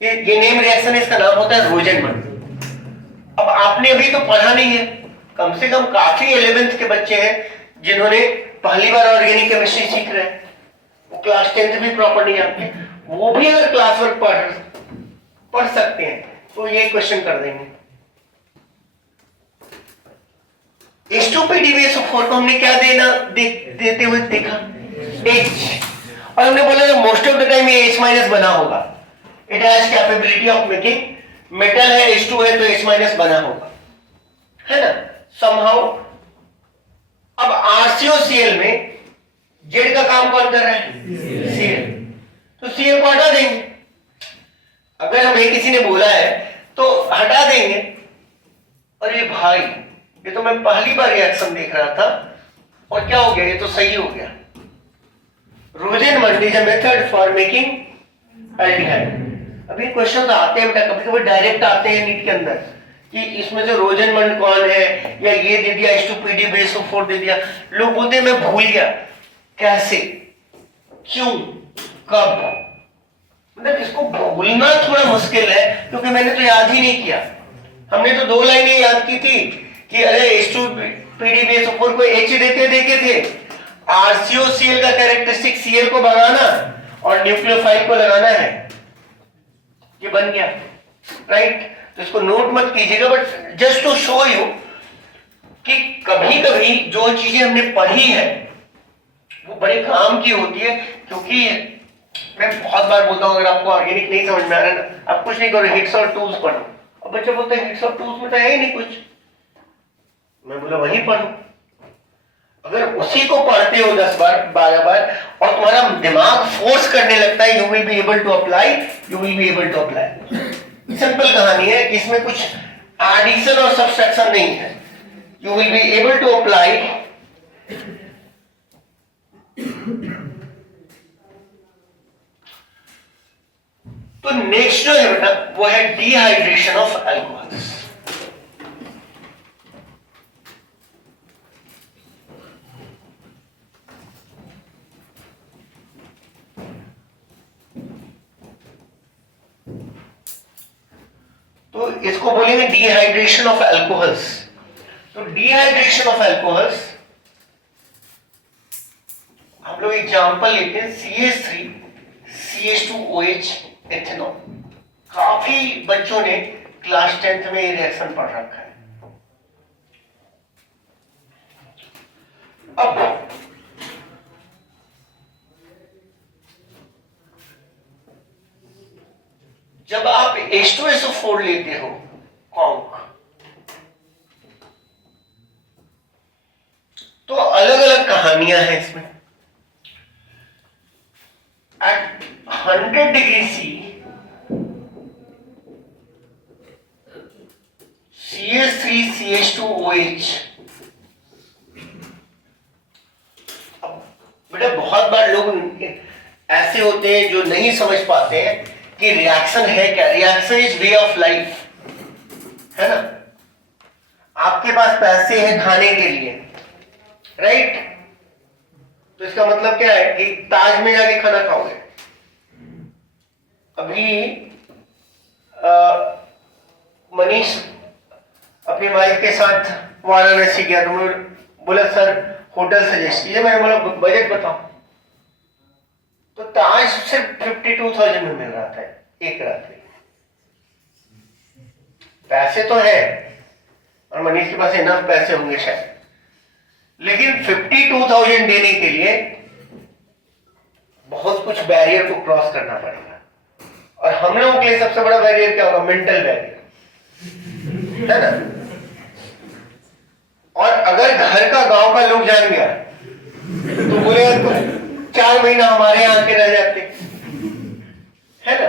ये नेम रिएक्शन है, इसका नाम होता है रोजेनमंड। अब आपने अभी तो पढ़ा नहीं है, कम से कम काफी 11th के बच्चे हैं जिन्होंने पहली बार ऑर्गेनिक केमिस्ट्री सीख रहे हैं, वो क्लास 10th भी प्रॉपर नहीं आपके, वो भी अगर क्लास वर्क पढ़ सकते हैं तो ये क्वेश्चन कर देंगे। H2PDBSO4 को हमने क्या देते हुए देखा, H, और हमने बोला मोस्ट ऑफ द टाइम ये H- बना होगा। It has capability of making, metal है H2 है तो H- बना होगा, है ना, समहाउ। अब RCOCl में जेड का काम कौन कर रहा है, Cl, तो Cl को हटा देंगे। अगर हमें किसी ने बोला है तो हटा देंगे। अरे भाई ये तो मैं पहली बार रिएक्शन देख रहा था और क्या हो गया, ये तो सही हो गया। Rosenmund is a method for making aldehyde. अभी क्वेश्चन आते हैं बेटा, कभी कभी डायरेक्ट आते हैं नीट के अंदर कि इसमें से रोजेनमंड कौन है, या ये दे दिया H2PDBSO4 दे दिया, लोग बोलते हैं मैं भूल गया। कैसे, क्यों, कब? मतलब इसको भूलना थोड़ा मुश्किल है क्योंकि मैंने तो याद ही नहीं किया। हमने तो 2 लाइनें याद की थी कि अरे H2PDBSO4 को H देखे थे, RCOCl का कैरेक्टरिस्टिक Cl को भगाना और न्यूक्लियोफाइल को लगाना है, ये बन गया, राइट। तो इसको नोट मत कीजिएगा, but just to show you कि कभी कभी जो चीजें हमने पढ़ी है वो बड़े काम की होती है। क्योंकि मैं बहुत बार बोलता हूं अगर आपको ऑर्गेनिक नहीं समझ में आ रहा है ना, आप कुछ नहीं करो, हिट्स और टूल्स पढ़ो। अब बच्चा बोलते हैं हिट्स और टूल्स में तो है ही नहीं कुछ, मैं बोला वही पढ़ो। अगर उसी को पढ़ते हो 10 बार 12 बार और तुम्हारा दिमाग फोर्स करने लगता है, you will be able to apply, you will be able to apply. Simple कहानी है, इसमें कुछ एडिशन और सब्सट्रैक्शन नहीं है, you will be able to apply. तो नेक्स्ट जो है बेटा वो है डिहाइड्रेशन ऑफ अल्कोहल्स। तो इसको बोलेंगे डिहाइड्रेशन ऑफ अल्कोहल्स। तो डिहाइड्रेशन ऑफ अल्कोहल्स हम लोग एग्जांपल लेते हैं CH3 CH2OH एथेनॉल। काफी बच्चों ने क्लास 10th में ये रिएक्शन पढ़ रखा है। अब जब आप H2SO4 लेते हो कॉन्क, तो अलग अलग कहानियां हैं इसमें। At 100 degree C CH3 CH2OH। अब बेटा बहुत बार लोग ऐसे होते हैं जो नहीं समझ पाते हैं कि रिएक्शन है क्या। Reaction is way of life, है ना। आपके पास पैसे हैं खाने के लिए, राइट, तो इसका मतलब क्या है कि ताज में जाके खाना खाओगे। अभी मनीष अपनी वाइफ के साथ वाराणसी गया, तो मैं बोला सर होटल सजेस्ट कीजिए। मैंने बोला बजट बताओ, तो ताज सिर्फ 52,000 में मिल रहा था एक रात में। पैसे तो है और मनीष के पास इनफ पैसे होंगे शायद, लेकिन 52,000 देने के लिए बहुत कुछ बैरियर को क्रॉस करना पड़ेगा। और हम लोगों के लिए सबसे बड़ा बैरियर क्या होगा, मेंटल बैरियर, है ना। और अगर घर का गांव का लोग जान गया तो बोले 4 महीना हमारे यहां के रह जाते, है ना।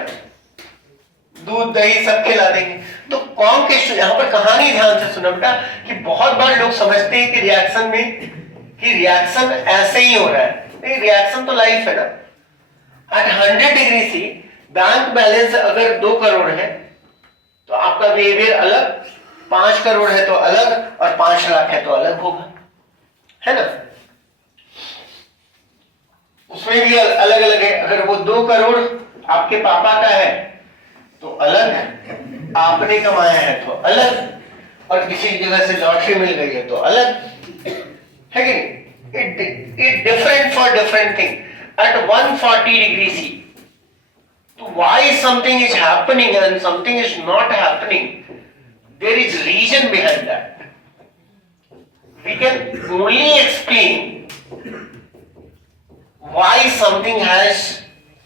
दूध दही सब खिला देंगे। तो कौन के यहाँ पर कहानी ध्यान से सुना बेटा कि बहुत बार लोग समझते हैं कि रिएक्शन ऐसे ही हो रहा है, नहीं, रिएक्शन तो लाइफ है ना। At 100 degree C bank balance अगर 2 करोड़ है तो आपका बिहेवियर अलग, 5 करोड़ है तो अलग, और 5 लाख है तो अलग होगा, है ना। उसमें भी अलग अलग है। अगर वो 2 करोड़ आपके पापा का है तो अलग, आपने कमाया है तो अलग, और किसी जगह से लॉटरी मिल गई है तो अलग, है कि नहीं। It different for different thing at 140 degree C. So why something is happening and something is not happening, there is reason behind that. We can only explain why something has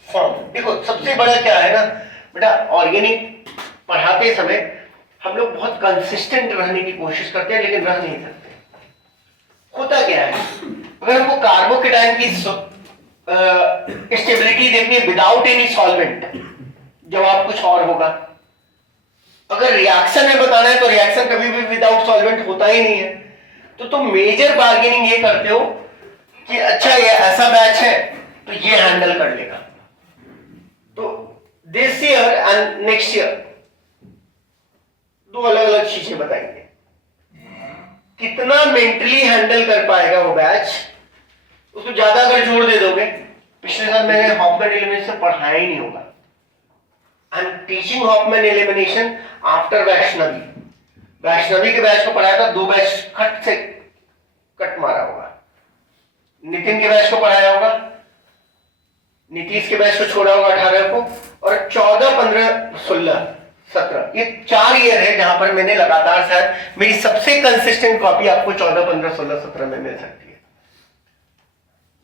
formed. देखो सबसे बड़ा क्या है ना बेटा, organic पढ़ाते समय हम लोग बहुत कंसिस्टेंट रहने की कोशिश करते हैं लेकिन रह नहीं सकते। होता क्या है, अगर हमको कार्बोकेटाइन की स्टेबिलिटी देखनी है विदाउट एनी सॉल्वेंट, जवाब कुछ और होगा। अगर रिएक्शन में बताना है तो रिएक्शन कभी भी विदाउट सॉल्वेंट होता ही नहीं है। तो तुम मेजर बार्गेनिंग ये करते हो कि अच्छा ये ऐसा बैच है तो ये हैंडल कर लेगा। तो this year and next year 2 अलग अलग चीजें बताएंगे। कितना मेंटली हैंडल कर पाएगा वो बैच, उसको ज्यादा अगर जोर दे दोगे, पिछले साल मैंने हॉफमैन एलिमिनेशन पढ़ाया ही नहीं होगा। I am teaching Hofmann elimination after Vaishnavi के बैच को पढ़ाया था, 2 बैच कट से कट मारा होगा। नितिन के बैच को पढ़ाया होगा, नीतीश के बैच को छोड़ा होगा 18 को, और 14, 15, 16, 17 ये 4 ईयर है जहां पर मैंने लगातार, शायद मेरी सबसे कंसिस्टेंट कॉपी आपको 14, 15, 16, 17 में मिल सकती है।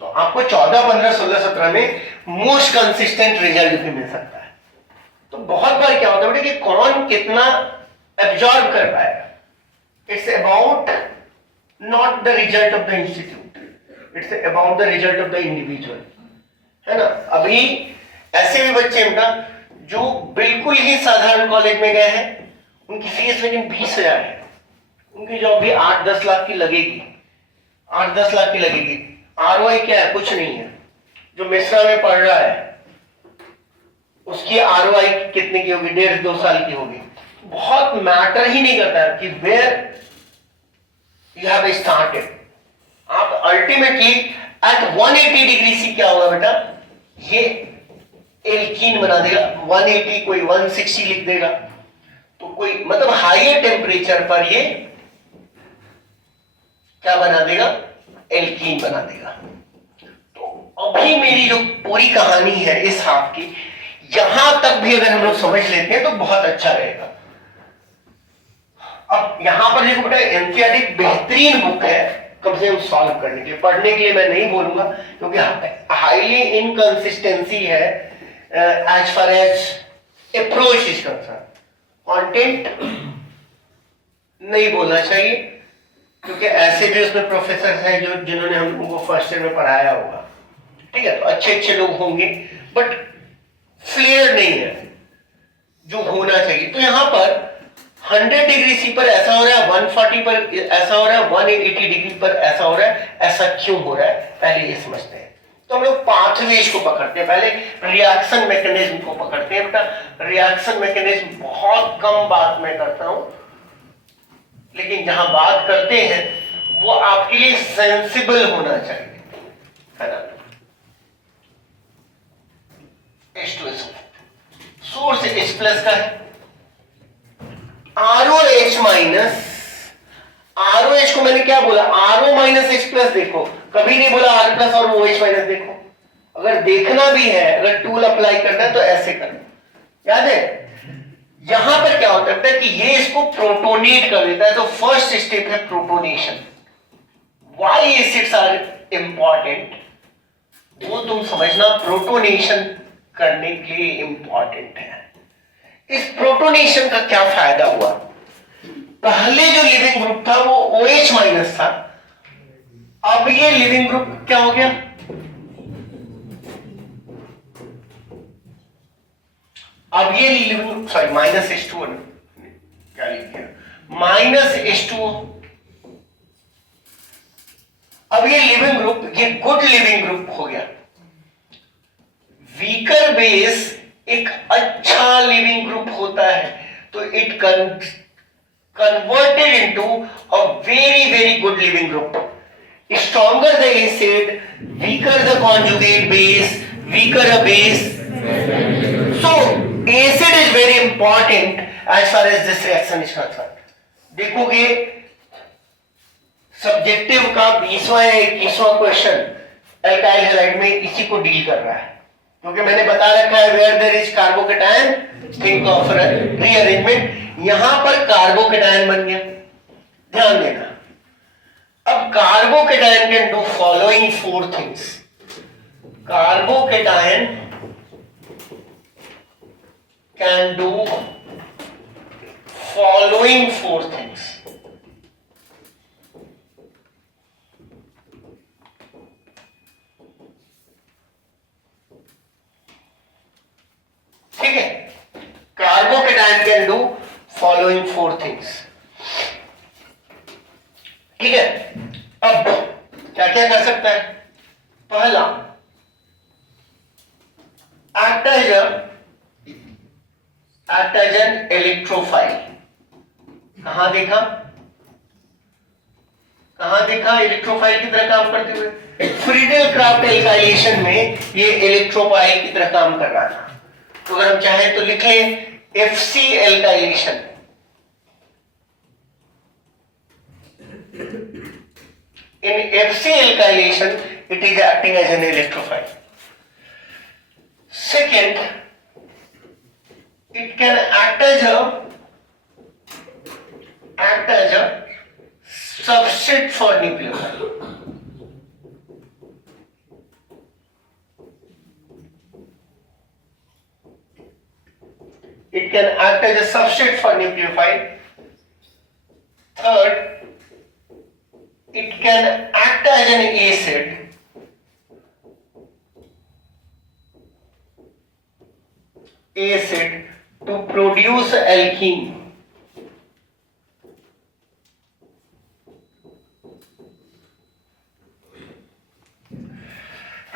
तो आपको 14, 15, 16, 17 में मोस्ट कंसिस्टेंट रिजल्ट भी मिल सकता है। तो बहुत बार क्या होता है बेटा कि कौन कितना एब्जॉर्ब कर पाएगा। It's about not the result of the institute, it's about the result of the individual, है ना। अभी ऐसे भी बच्चे बेटा जो बिल्कुल ही साधारण कॉलेज में गए हैं, उनकी फीस लेकिन 20,000 है, उनकी जॉब भी 8-10 लाख की लगेगी, 8-10 लाख की लगेगी। आरओआई क्या है, कुछ नहीं है। जो मिश्रा में पढ़ रहा है उसकी आरओआई कितने की होगी, 1.5-2 साल की होगी। बहुत मैटर ही नहीं करता है कि वेयर यू हैव स्टार्टेड। आप अल्टीमेटली एट 180 डिग्री सी क्या होगा बेटा, ये एल्कीन बना देगा। 180 कोई 160 लिख देगा, तो कोई मतलब हाईयर टेम्परेचर पर ये क्या बना देगा, एल्कीन बना देगा। तो अभी मेरी जो पूरी कहानी है इस हाफ की, यहां तक भी अगर हम लोग समझ लेते हैं तो बहुत अच्छा रहेगा। अब यहां पर देखो बेटा, एनसीईआरटी बेहतरीन बुक है कम से कम सॉल्व करने के लिए। पढ़ने के लिए मैं नहीं बोलूंगा क्योंकि हाईली इनकंसिस्टेंसी है as far as approach is concern. Content नहीं बोलना चाहिए क्योंकि ऐसे भी उसमें प्रोफेसर हैं जो जिन्होंने हमको फर्स्ट ईयर में पढ़ाया होगा, ठीक है। तो अच्छे अच्छे लोग होंगे बट फ्लेयर नहीं है जो होना चाहिए। तो यहां पर 100 डिग्री सी पर ऐसा हो रहा है, 140 पर ऐसा हो रहा है, 180 डिग्री पर ऐसा हो रहा है। ऐसा क्यों हो रहा है पहले ये समझते हैं। तो हम लोग पाथवेज को पकड़ते हैं, पहले रिएक्शन मैकेनिज्म को पकड़ते हैं। बेटा रिएक्शन मैकेनिज्म बहुत कम बात मैं करता हूं, लेकिन जहां बात करते हैं वो आपके लिए सेंसिबल होना चाहिए, है ना। H2SO सोर्स H+ का है, ROH माइनस, ROH को मैंने क्या बोला, RO माइनस H+। देखो कभी नहीं बोला R+ और OH माइनस। देखो अगर देखना भी है, अगर टूल अप्लाई करना है तो ऐसे करना, याद है। यहां पर क्या होता है कि ये इसको प्रोटोनेट कर देता है। तो फर्स्ट स्टेप है protonation. Why acids are important वो तुम समझना, प्रोटोनेशन करने के लिए इंपॉर्टेंट है। इस प्रोटोनेशन का क्या फायदा हुआ, पहले जो लिविंग ग्रुप था वो OH माइनस था, अब ये लिविंग ग्रुप क्या हो गया, अब ये लिविंग, सॉरी माइनस H2O, क्या लिख दिया, माइनस H2O। अब ये लिविंग ग्रुप, ये गुड लिविंग ग्रुप हो गया। वीकर बेस एक अच्छा लिविंग ग्रुप होता है, तो it converted into a very good living group. Stronger the acid, weaker the conjugate base, weaker a base. So acid is very important as far as this reaction is concerned. देखोगे subjective का 20वां या 21वां question alkyl halide में इसी को deal कर रहा है, क्योंकि मैंने बता रखा है where there is carbocation think of rearrangement. यहां पर कार्बोकेटायन बन गया, ध्यान देना। अब carbocation can do following 4 things. Carbocation can do following 4 things. ठीक है, carbocation can do following 4 things. ठीक है, अब क्या क्या कर सकता है? पहला, एक्ट एज एन इलेक्ट्रोफाइल। कहां देखा इलेक्ट्रोफाइल की तरह काम करते हुए? फ्रीडल क्राफ्ट एल्काइलेशन में ये इलेक्ट्रोफाइल की तरह काम कर रहा था। तो अगर हम चाहें तो लिख लें FC alkylation. In FC alkylation, it is acting as an electrophile. Second, it can act as a substrate for nucleophile. It can act as a substrate for nucleophile. Third, it can act as an acid. To produce alkene.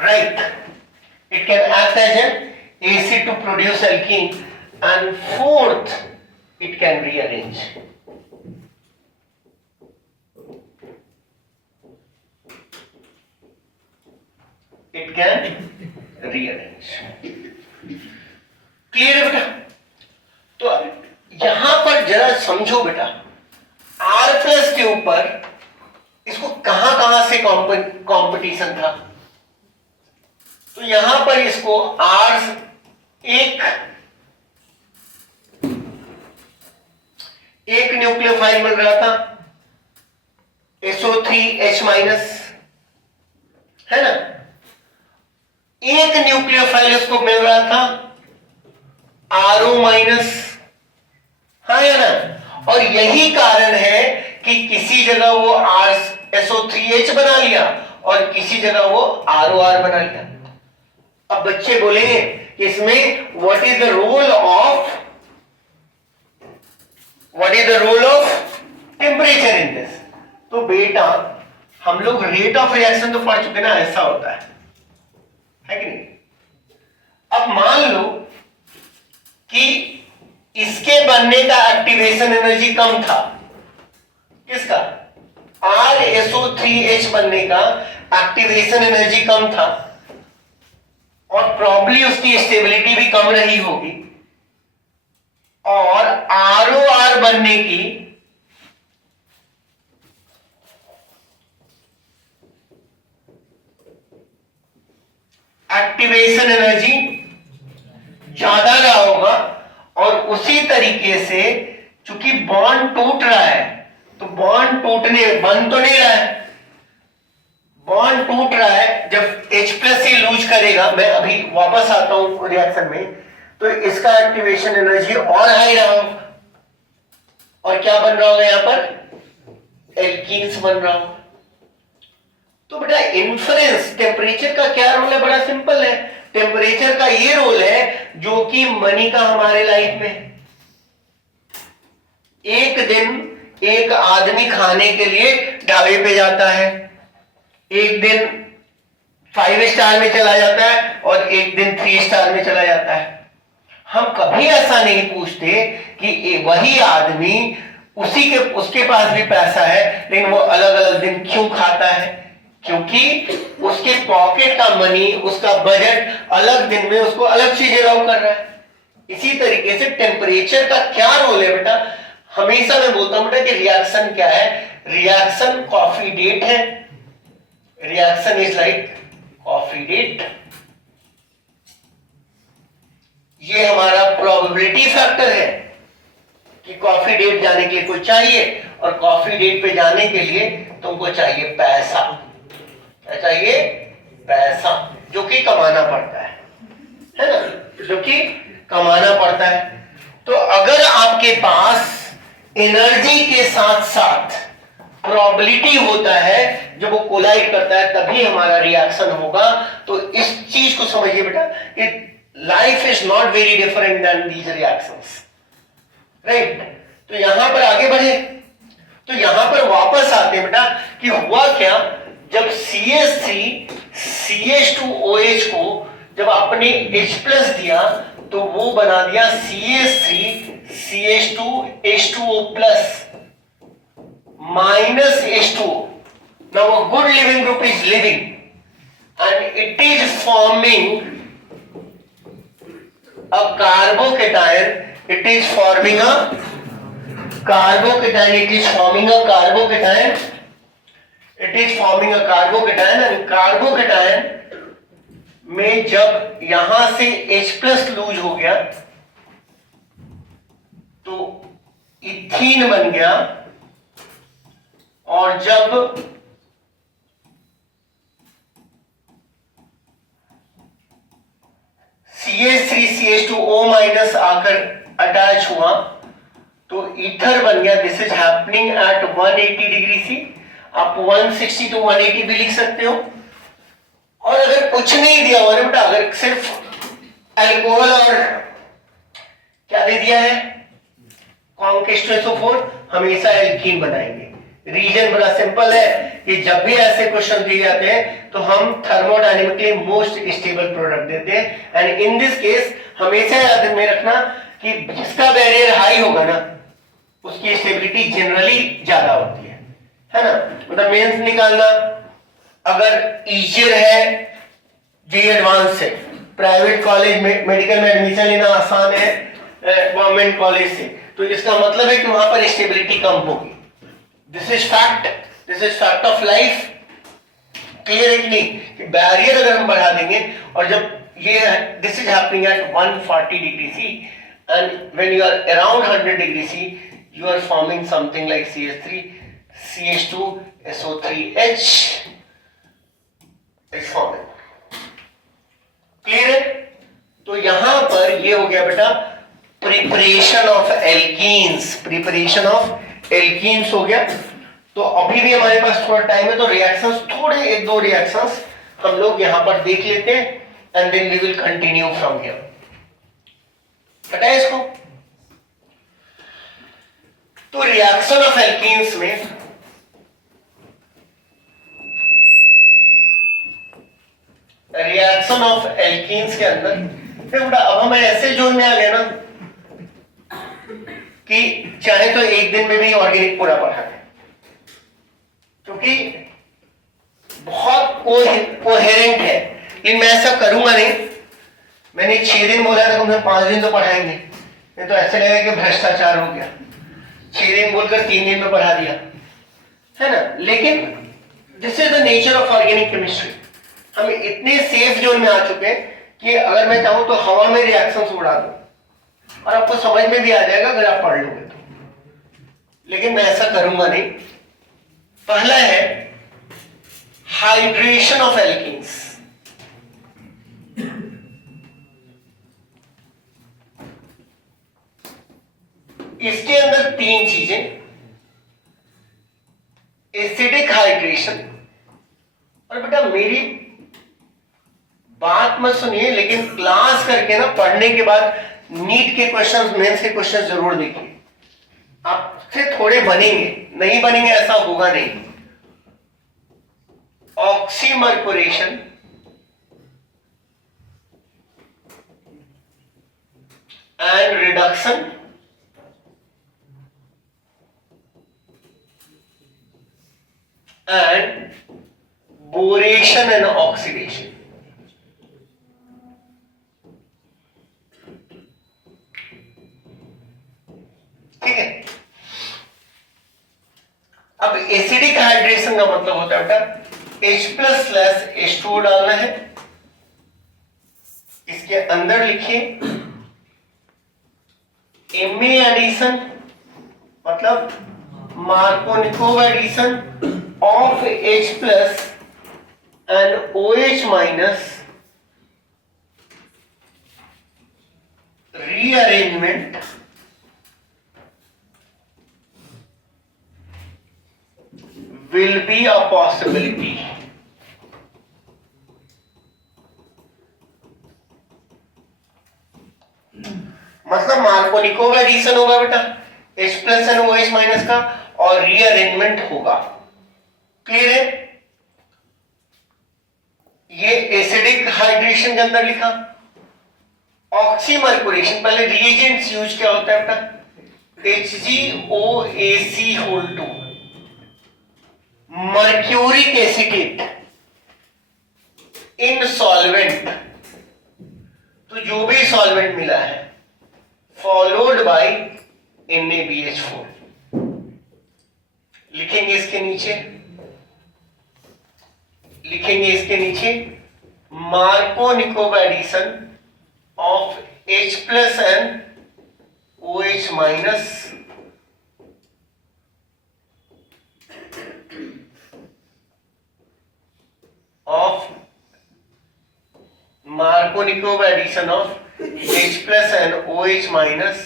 Right. It can act as an acid to produce alkene. And fourth, it can rearrange. It can rearrange. Clear है बेटा? तो यहां पर जरा समझो बेटा, R+ के ऊपर इसको कहां से कंपटीशन था। तो यहां पर इसको एक न्यूक्लियोफाइल मिल रहा था, SO3H- है ना। एक न्यूक्लियोफाइल इसको मिल रहा था RO-, हाँ या ना। और यही कारण है कि किसी जगह वो SO3H बना लिया और किसी जगह वो ROR बना लिया। अब बच्चे बोलेंगे इसमें what is the role of temperature in this. तो बेटा हम लोग रेट ऑफ रिएक्शन तो पढ़ चुके ना, ऐसा होता है कि नहीं। अब मान लो कि इसके बनने का एक्टिवेशन एनर्जी कम था, किसका? RSO3H बनने का एक्टिवेशन एनर्जी कम था और प्रॉब्ली उसकी स्टेबिलिटी भी कम रही होगी, और ROR बनने की एक्टिवेशन एनर्जी ज्यादा रहा होगा। और उसी तरीके से चूंकि बॉन्ड टूट रहा है, तो बॉन्ड बन तो नहीं रहा है, बॉन्ड टूट रहा है। जब H+ से लूज करेगा, मैं अभी वापस आता हूं रिएक्शन में, तो इसका एक्टिवेशन एनर्जी और हाई रहा होगा और क्या बन रहा होगा यहां पर? एल्कीन्स बन रहा होगा। तो बेटा इन्फ्लुएंस टेम्परेचर का क्या रोल है? बड़ा सिंपल है। टेम्परेचर का ये रोल है जो कि मनी का हमारे लाइफ में। एक दिन एक आदमी खाने के लिए ढाबे पे जाता है, एक दिन 5 स्टार में चला जाता है और एक दिन 3 स्टार में चला जाता है। हम कभी ऐसा नहीं पूछते कि वही आदमी उसके पास भी पैसा है लेकिन वो अलग अलग दिन क्यों खाता है, क्योंकि उसके पॉकेट का मनी, उसका बजट अलग दिन में उसको अलग चीजें अलाउ कर रहा है। इसी तरीके से टेम्परेचर का क्या रोल है बेटा, हमेशा मैं बोलता हूं बेटा कि रिएक्शन क्या है, रिएक्शन कॉफी डेट है, reaction is like coffee date. ये हमारा प्रोबेबिलिटी फैक्टर है कि कॉफी डेट जाने के लिए कोई चाहिए, और कॉफी डेट पे जाने के लिए तुमको चाहिए पैसा। क्या चाहिए? पैसा, जो कि कमाना पड़ता है ना, जो कि कमाना पड़ता है। तो अगर आपके पास एनर्जी के साथ साथ प्रोबेबिलिटी होता है, जब वो कोलाइड करता है तभी हमारा रिएक्शन होगा। तो इस चीज को समझिए बेटा कि life is not very different than these reactions, right. तो यहां पर आगे बढ़े, तो यहां पर वापस आते हैं बेटा कि हुआ क्या, जब CH3 CH2OH को जब आपने H+ दिया तो वो बना दिया CH3 CH2H2O+ minus H2O. Now a good living group is living and it is forming a carbocation. It is forming a carbocation. It is forming a carbocation. It is forming a carbocation and carbocation में जब यहां से H+ loose हो गया तो ethene बन गया, और जब CH3 CH2O- आकर अटैच हुआ तो ईथर बन गया। This is happening eight 180 degree C। आप 160 to 180 भी लिख सकते हो। और अगर कुछ नहीं दिया हुआ बेटा, अगर सिर्फ अल्कोहल और क्या दे दिया है, कॉन्केस्टोसो4, हमेशा एल्कीन बनाएंगे। रीजन बड़ा सिंपल है कि जब भी ऐसे क्वेश्चन दिए जाते हैं तो हम थर्मोडायनेमिकली मोस्ट स्टेबल प्रोडक्ट देते हैं, एंड इन दिस केस हमेशा याद में रखना कि जिसका बैरियर हाई होगा ना उसकी स्टेबिलिटी जनरली ज्यादा होती है ना। मतलब मेंस निकालना अगर इजियर है, जे एडवांस है, प्राइवेट कॉलेज में मेडिकल में एडमिशन लेना आसान है गवर्नमेंट कॉलेज से, तो इसका मतलब है कि वहां पर स्टेबिलिटी कम होगी। This is fact, this is fact of life. Clear है कि नहीं, कि बैरियर अगर हम बढ़ा देंगे, और जब ये this is happening at 140 degree C and when you are around 100 degree C you are forming something like CH3 CH2 SO3H is forming। Clear है? तो यहां पर ये हो गया बेटा preparation of alkenes, preparation of alkenes हो गया। तो अभी भी हमारे पास थोड़ा टाइम है, तो रिएक्शंस थोड़े एक दो रिएक्शंस हम लोग यहां पर देख लेते हैं and then we will continue from here. पता है इसको? तो रिएक्शन ऑफ एल्कीन्स में रिएक्शन ऑफ एल्कीन्स के अंदर बेटा अब हम ऐसे जोन में आ गए ना कि चाहे तो एक दिन में भी ऑर्गेनिक पूरा पढ़ा है, क्योंकि बहुत कोहेरेंट है। लेकिन मैं ऐसा करूंगा नहीं, मैंने 6 दिन बोला था, तुमने 5 दिन तो पढ़ाएंगे, नहीं तो ऐसे लगेगा कि भ्रष्टाचार हो गया। 6 दिन बोलकर 3 दिन में पढ़ा दिया, है ना। लेकिन this is the nature of organic chemistry. हम इतने सेफ जोन में आ चुके हैं कि अगर मैं चाहूं तो हवा में रिएक्शंस उड़ा दूं और आपको समझ में भी आ जाएगा अगर आप पढ़ लोगे तो। लेकिन मैं ऐसा करूंगा नहीं। पहला है हाइड्रेशन ऑफ एल्कीन्स। इसके अंदर 3 चीजें, एसिडिक हाइड्रेशन, और बेटा मेरी बात मत सुनिए, लेकिन क्लास करके ना पढ़ने के बाद नीट के क्वेश्चंस, मेंस के क्वेश्चंस जरूर देखिए। आपसे थोड़े बनेंगे, नहीं बनेंगे ऐसा होगा नहीं। Oxymercuration and reduction and boration and oxidation. ठीक है। अब एसिडिक हाइड्रेशन का मतलब होता है बेटा H+/H2O डालना है। इसके अंदर लिखिए Ma एडिशन, मतलब Markovnikov addition of H+ and OH- rearrangement will be a possibility। मतलब मार्कोनिकोव एडिशन होगा बेटा H+ and OH- का, और रीअरेंजमेंट होगा। क्लियर है? ये एसिडिक हाइड्रेशन के अंदर लिखा। ऑक्सीमर्कुरेशन, पहले रिएजेंट्स यूज क्या होता है बेटा, HgOAc2, मर्क्यूरिक एसिटेट इन सॉल्वेंट, तो जो भी सॉल्वेंट मिला है, फॉलोड बाय NaBH4। लिखेंगे इसके नीचे, Markovnikov addition of H+ and OH- of Markovnikov addition of H+ and OH-,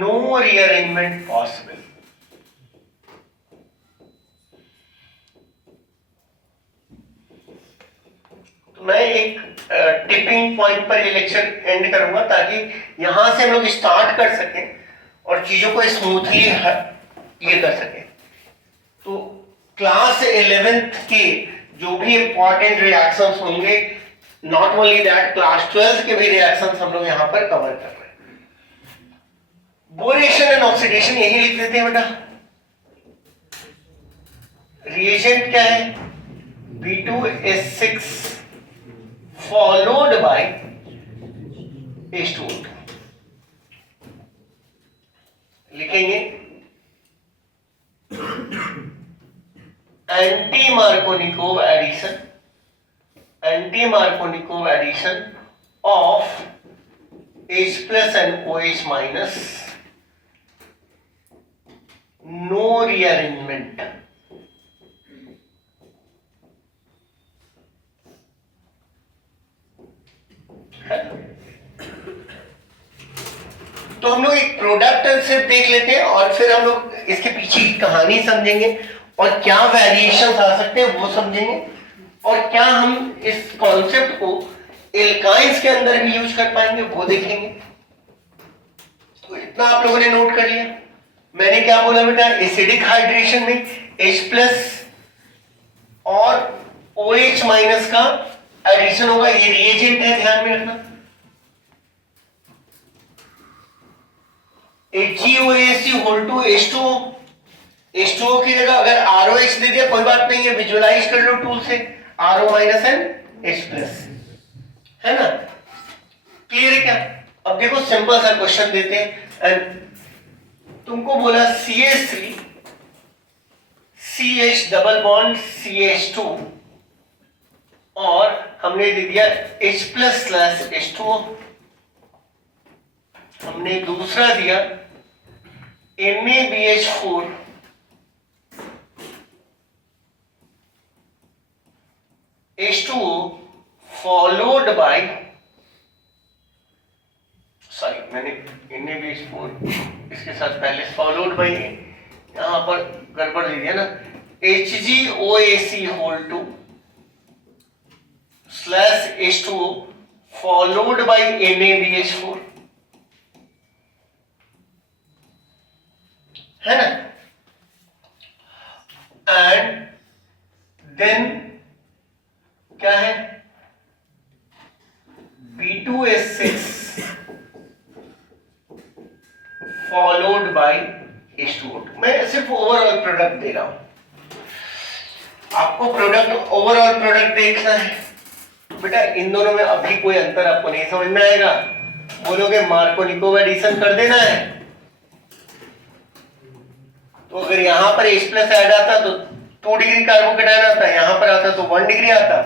no rearrangement possible। तो मैं एक टिपिंग पॉइंट पर ये लेक्चर एंड करूंगा, ताकि यहां से हम लोग स्टार्ट कर सकें और चीजों को स्मूथली ये कर सकें। तो क्लास 11th के जो भी इंपॉर्टेंट रिएक्शंस होंगे, not only that, class 12th के भी रिएक्शंस हम लोग यहां पर कवर कर रहे हैं। बोरेशन एंड ऑक्सीडेशन यही लिख देते हैं बेटा। रिएजेंट क्या है, B2S6 फॉलोड बाय H2O2। लिखेंगे anti Markovnikov addition of H+ and OH-, no rearrangement। तो हम लोग एक प्रोडक्ट से देख लेते हैं और फिर हम लोग इसके पीछे की कहानी समझेंगे और क्या वेरिएशंस आ सकते हैं वो समझेंगे, और क्या हम इस कॉन्सेप्ट को एल्काइंस के अंदर भी यूज कर पाएंगे वो देखेंगे। तो इतना आप लोगों ने नोट कर लिया। मैंने क्या बोला बेटा, एसिडिक हाइड्रेशन में H+ और OH- का एडिशन होगा, ये रिएजेंट है, ध्यान में रखना। HgOAc2 H2O की जगह अगर ROH दे दिया कोई बात नहीं है, विजुअलाइज कर लो टूल से, RO- and H+, है ना? क्लियर है क्या? अब देखो सिंपल सा क्वेश्चन देते हैं। एंड तुमको बोला CH3 CH double bond CH2 और हमने दे दिया H+/H2O, हमने दूसरा दिया NaBH4 H2O followed by, sorry मैंने NaBH4 इसके साथ पहले फॉलोड बाय, यहां पर गड़बड़ दे दिया ना, HgOAc2 slash H2O followed by NaBH4, है ना, एंड देन क्या है B2S6 फॉलोड बाई H2O2। मैं सिर्फ ओवरऑल प्रोडक्ट दे रहा हूं, आपको प्रोडक्ट ओवरऑल प्रोडक्ट देखना है। बेटा इन दोनों में अभी कोई अंतर आपको नहीं समझ में आएगा, बोलोगे मार्कोनिकोव एडिशन कर देना है, तो अगर यहां पर H प्लस ऐड आता तो 2 डिग्री कार्बोकेटायन आता, यहां पर आता तो 1 डिग्री आता,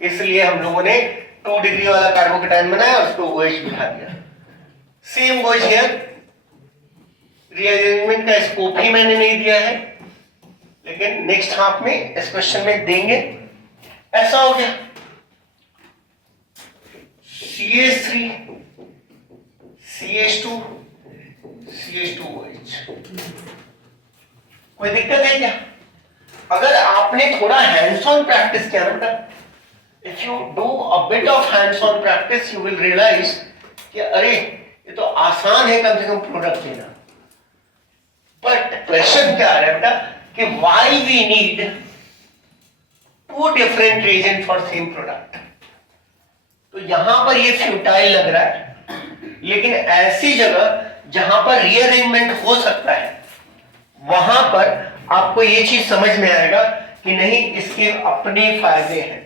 इसलिए हम लोगों ने 2 डिग्री वाला कार्बोकेटायन बनाया और उसको OH बिठा दिया। सेम गोज हियर, रीअरेंजमेंट का स्कोप ही मैंने नहीं दिया है, लेकिन नेक्स्ट हाफ में इस क्वेश्चन में देंगे। ऐसा हो गया CH3 CH2 CH2OH। कोई दिक्कत है क्या? अगर आपने थोड़ा हैंड्स ऑन प्रैक्टिस किया ना बेटा, if you do a bit of hands on practice you will realise कि अरे ये तो आसान है कम से कम प्रोडक्ट देना। बट क्वेश्चन क्या आ रहा है बेटा कि why we need 2 different reagent for same product. तो यहां पर ये फ्यूटाइल लग रहा है, लेकिन ऐसी जगह जहां पर रीअरेंजमेंट हो सकता है वहां पर आपको ये चीज समझ में आएगा कि नहीं इसके अपने फायदे हैं।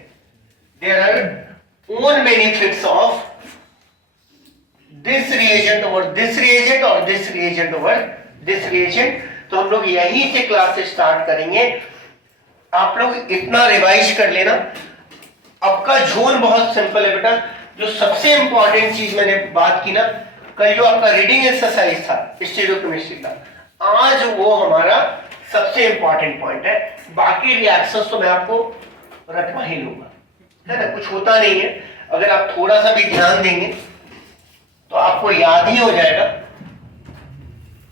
There are own benefits of this reagent over this reagent और this reagent over this reagent. तो हम लोग यहीं से क्लास स्टार्ट करेंगे। आप लोग इतना रिवाइज कर लेना। अब का जोन बहुत सिंपल है बेटा, जो सबसे इंपॉर्टेंट चीज मैंने बात की ना, कल जो आपका रीडिंग एक्सरसाइज था स्टीरियोकेमिस्ट्री का, आज वो हमारा सबसे इंपॉर्टेंट पॉइंट है। बाकी रिएक्शंस तो मैं आपको रटवा ही लूंगा, है ना, कुछ होता नहीं है। अगर आप थोड़ा सा भी ध्यान देंगे तो आपको याद ही हो जाएगा।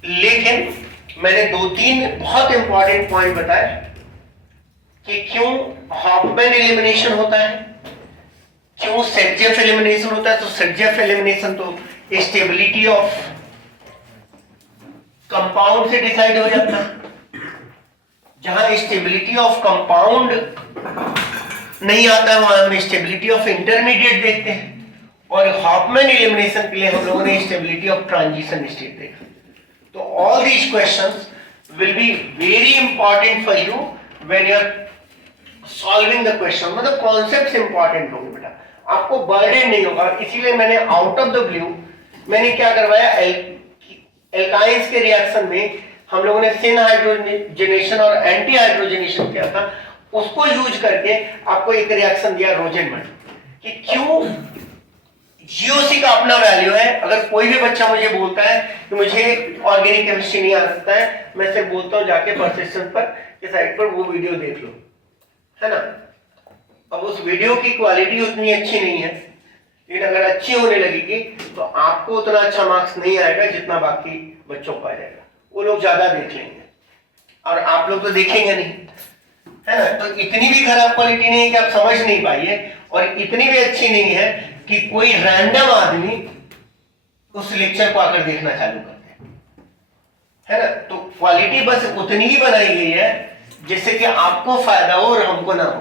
लेकिन मैंने 2-3 बहुत इंपॉर्टेंट पॉइंट बताए कि क्यों हॉफमैन एलिमिनेशन होता है, क्यों सेटजेफ एलिमिनेशन होता है। तो सेटजेफ एलिमिनेशन तो स्टेबिलिटी ऑफ कंपाउंड से डिसाइड हो जाता है। जहां स्टेबिलिटी ऑफ कंपाउंड नहीं आता है वहां हम स्टेबिलिटी ऑफ इंटरमीडिएट देखते हैं, और हॉफमैन एलिमिनेशन के लिए हम लोगों ने स्टेबिलिटी ऑफ ट्रांजिशन स्टेट देखा। तो all these questions will be very important for you when you are solving the question. मतलब कॉन्सेप्ट्स इंपॉर्टेंट होंगे बेटा, आपको बर्डन नहीं होगा। इसीलिए मैंने आउट ऑफ द ब्लू मैंने क्या करवाया, एल्काइंस के रिएक्शन में हम लोगों ने सिन हाइड्रोजनेशन और एंटी हाइड्रोजनेशन किया था, उसको यूज करके आपको एक रिएक्शन दिया रोजेनमैन कि क्यों जीओसी का अपना वैल्यू है। अगर कोई भी बच्चा मुझे बोलता है कि मुझे ऑर्गेनिक केमिस्ट्री नहीं आ सकता है, मैं सिर्फ बोलता हूं जाके परसिस्टेंस पर के साइट पर वो वीडियो देख लो, है ना। अब उस वीडियो की क्वालिटी उतनी अच्छी नहीं है, लेकिन अगर अच्छी होने लगेगी तो आपको उतना अच्छा मार्क्स नहीं आएगा जितना बाकी बच्चों को आ जाएगा। वो लोग ज्यादा देख लेंगे और आप लोग तो देखेंगे नहीं, है ना। तो इतनी भी खराब क्वालिटी नहीं है कि आप समझ नहीं पाइए, और इतनी भी अच्छी नहीं है कि कोई रैंडम आदमी उस लेक्चर को आकर देखना चालू कर दे, है ना। तो क्वालिटी बस उतनी ही बनाई गई है जिससे कि आपको फायदा हो और हमको ना हो।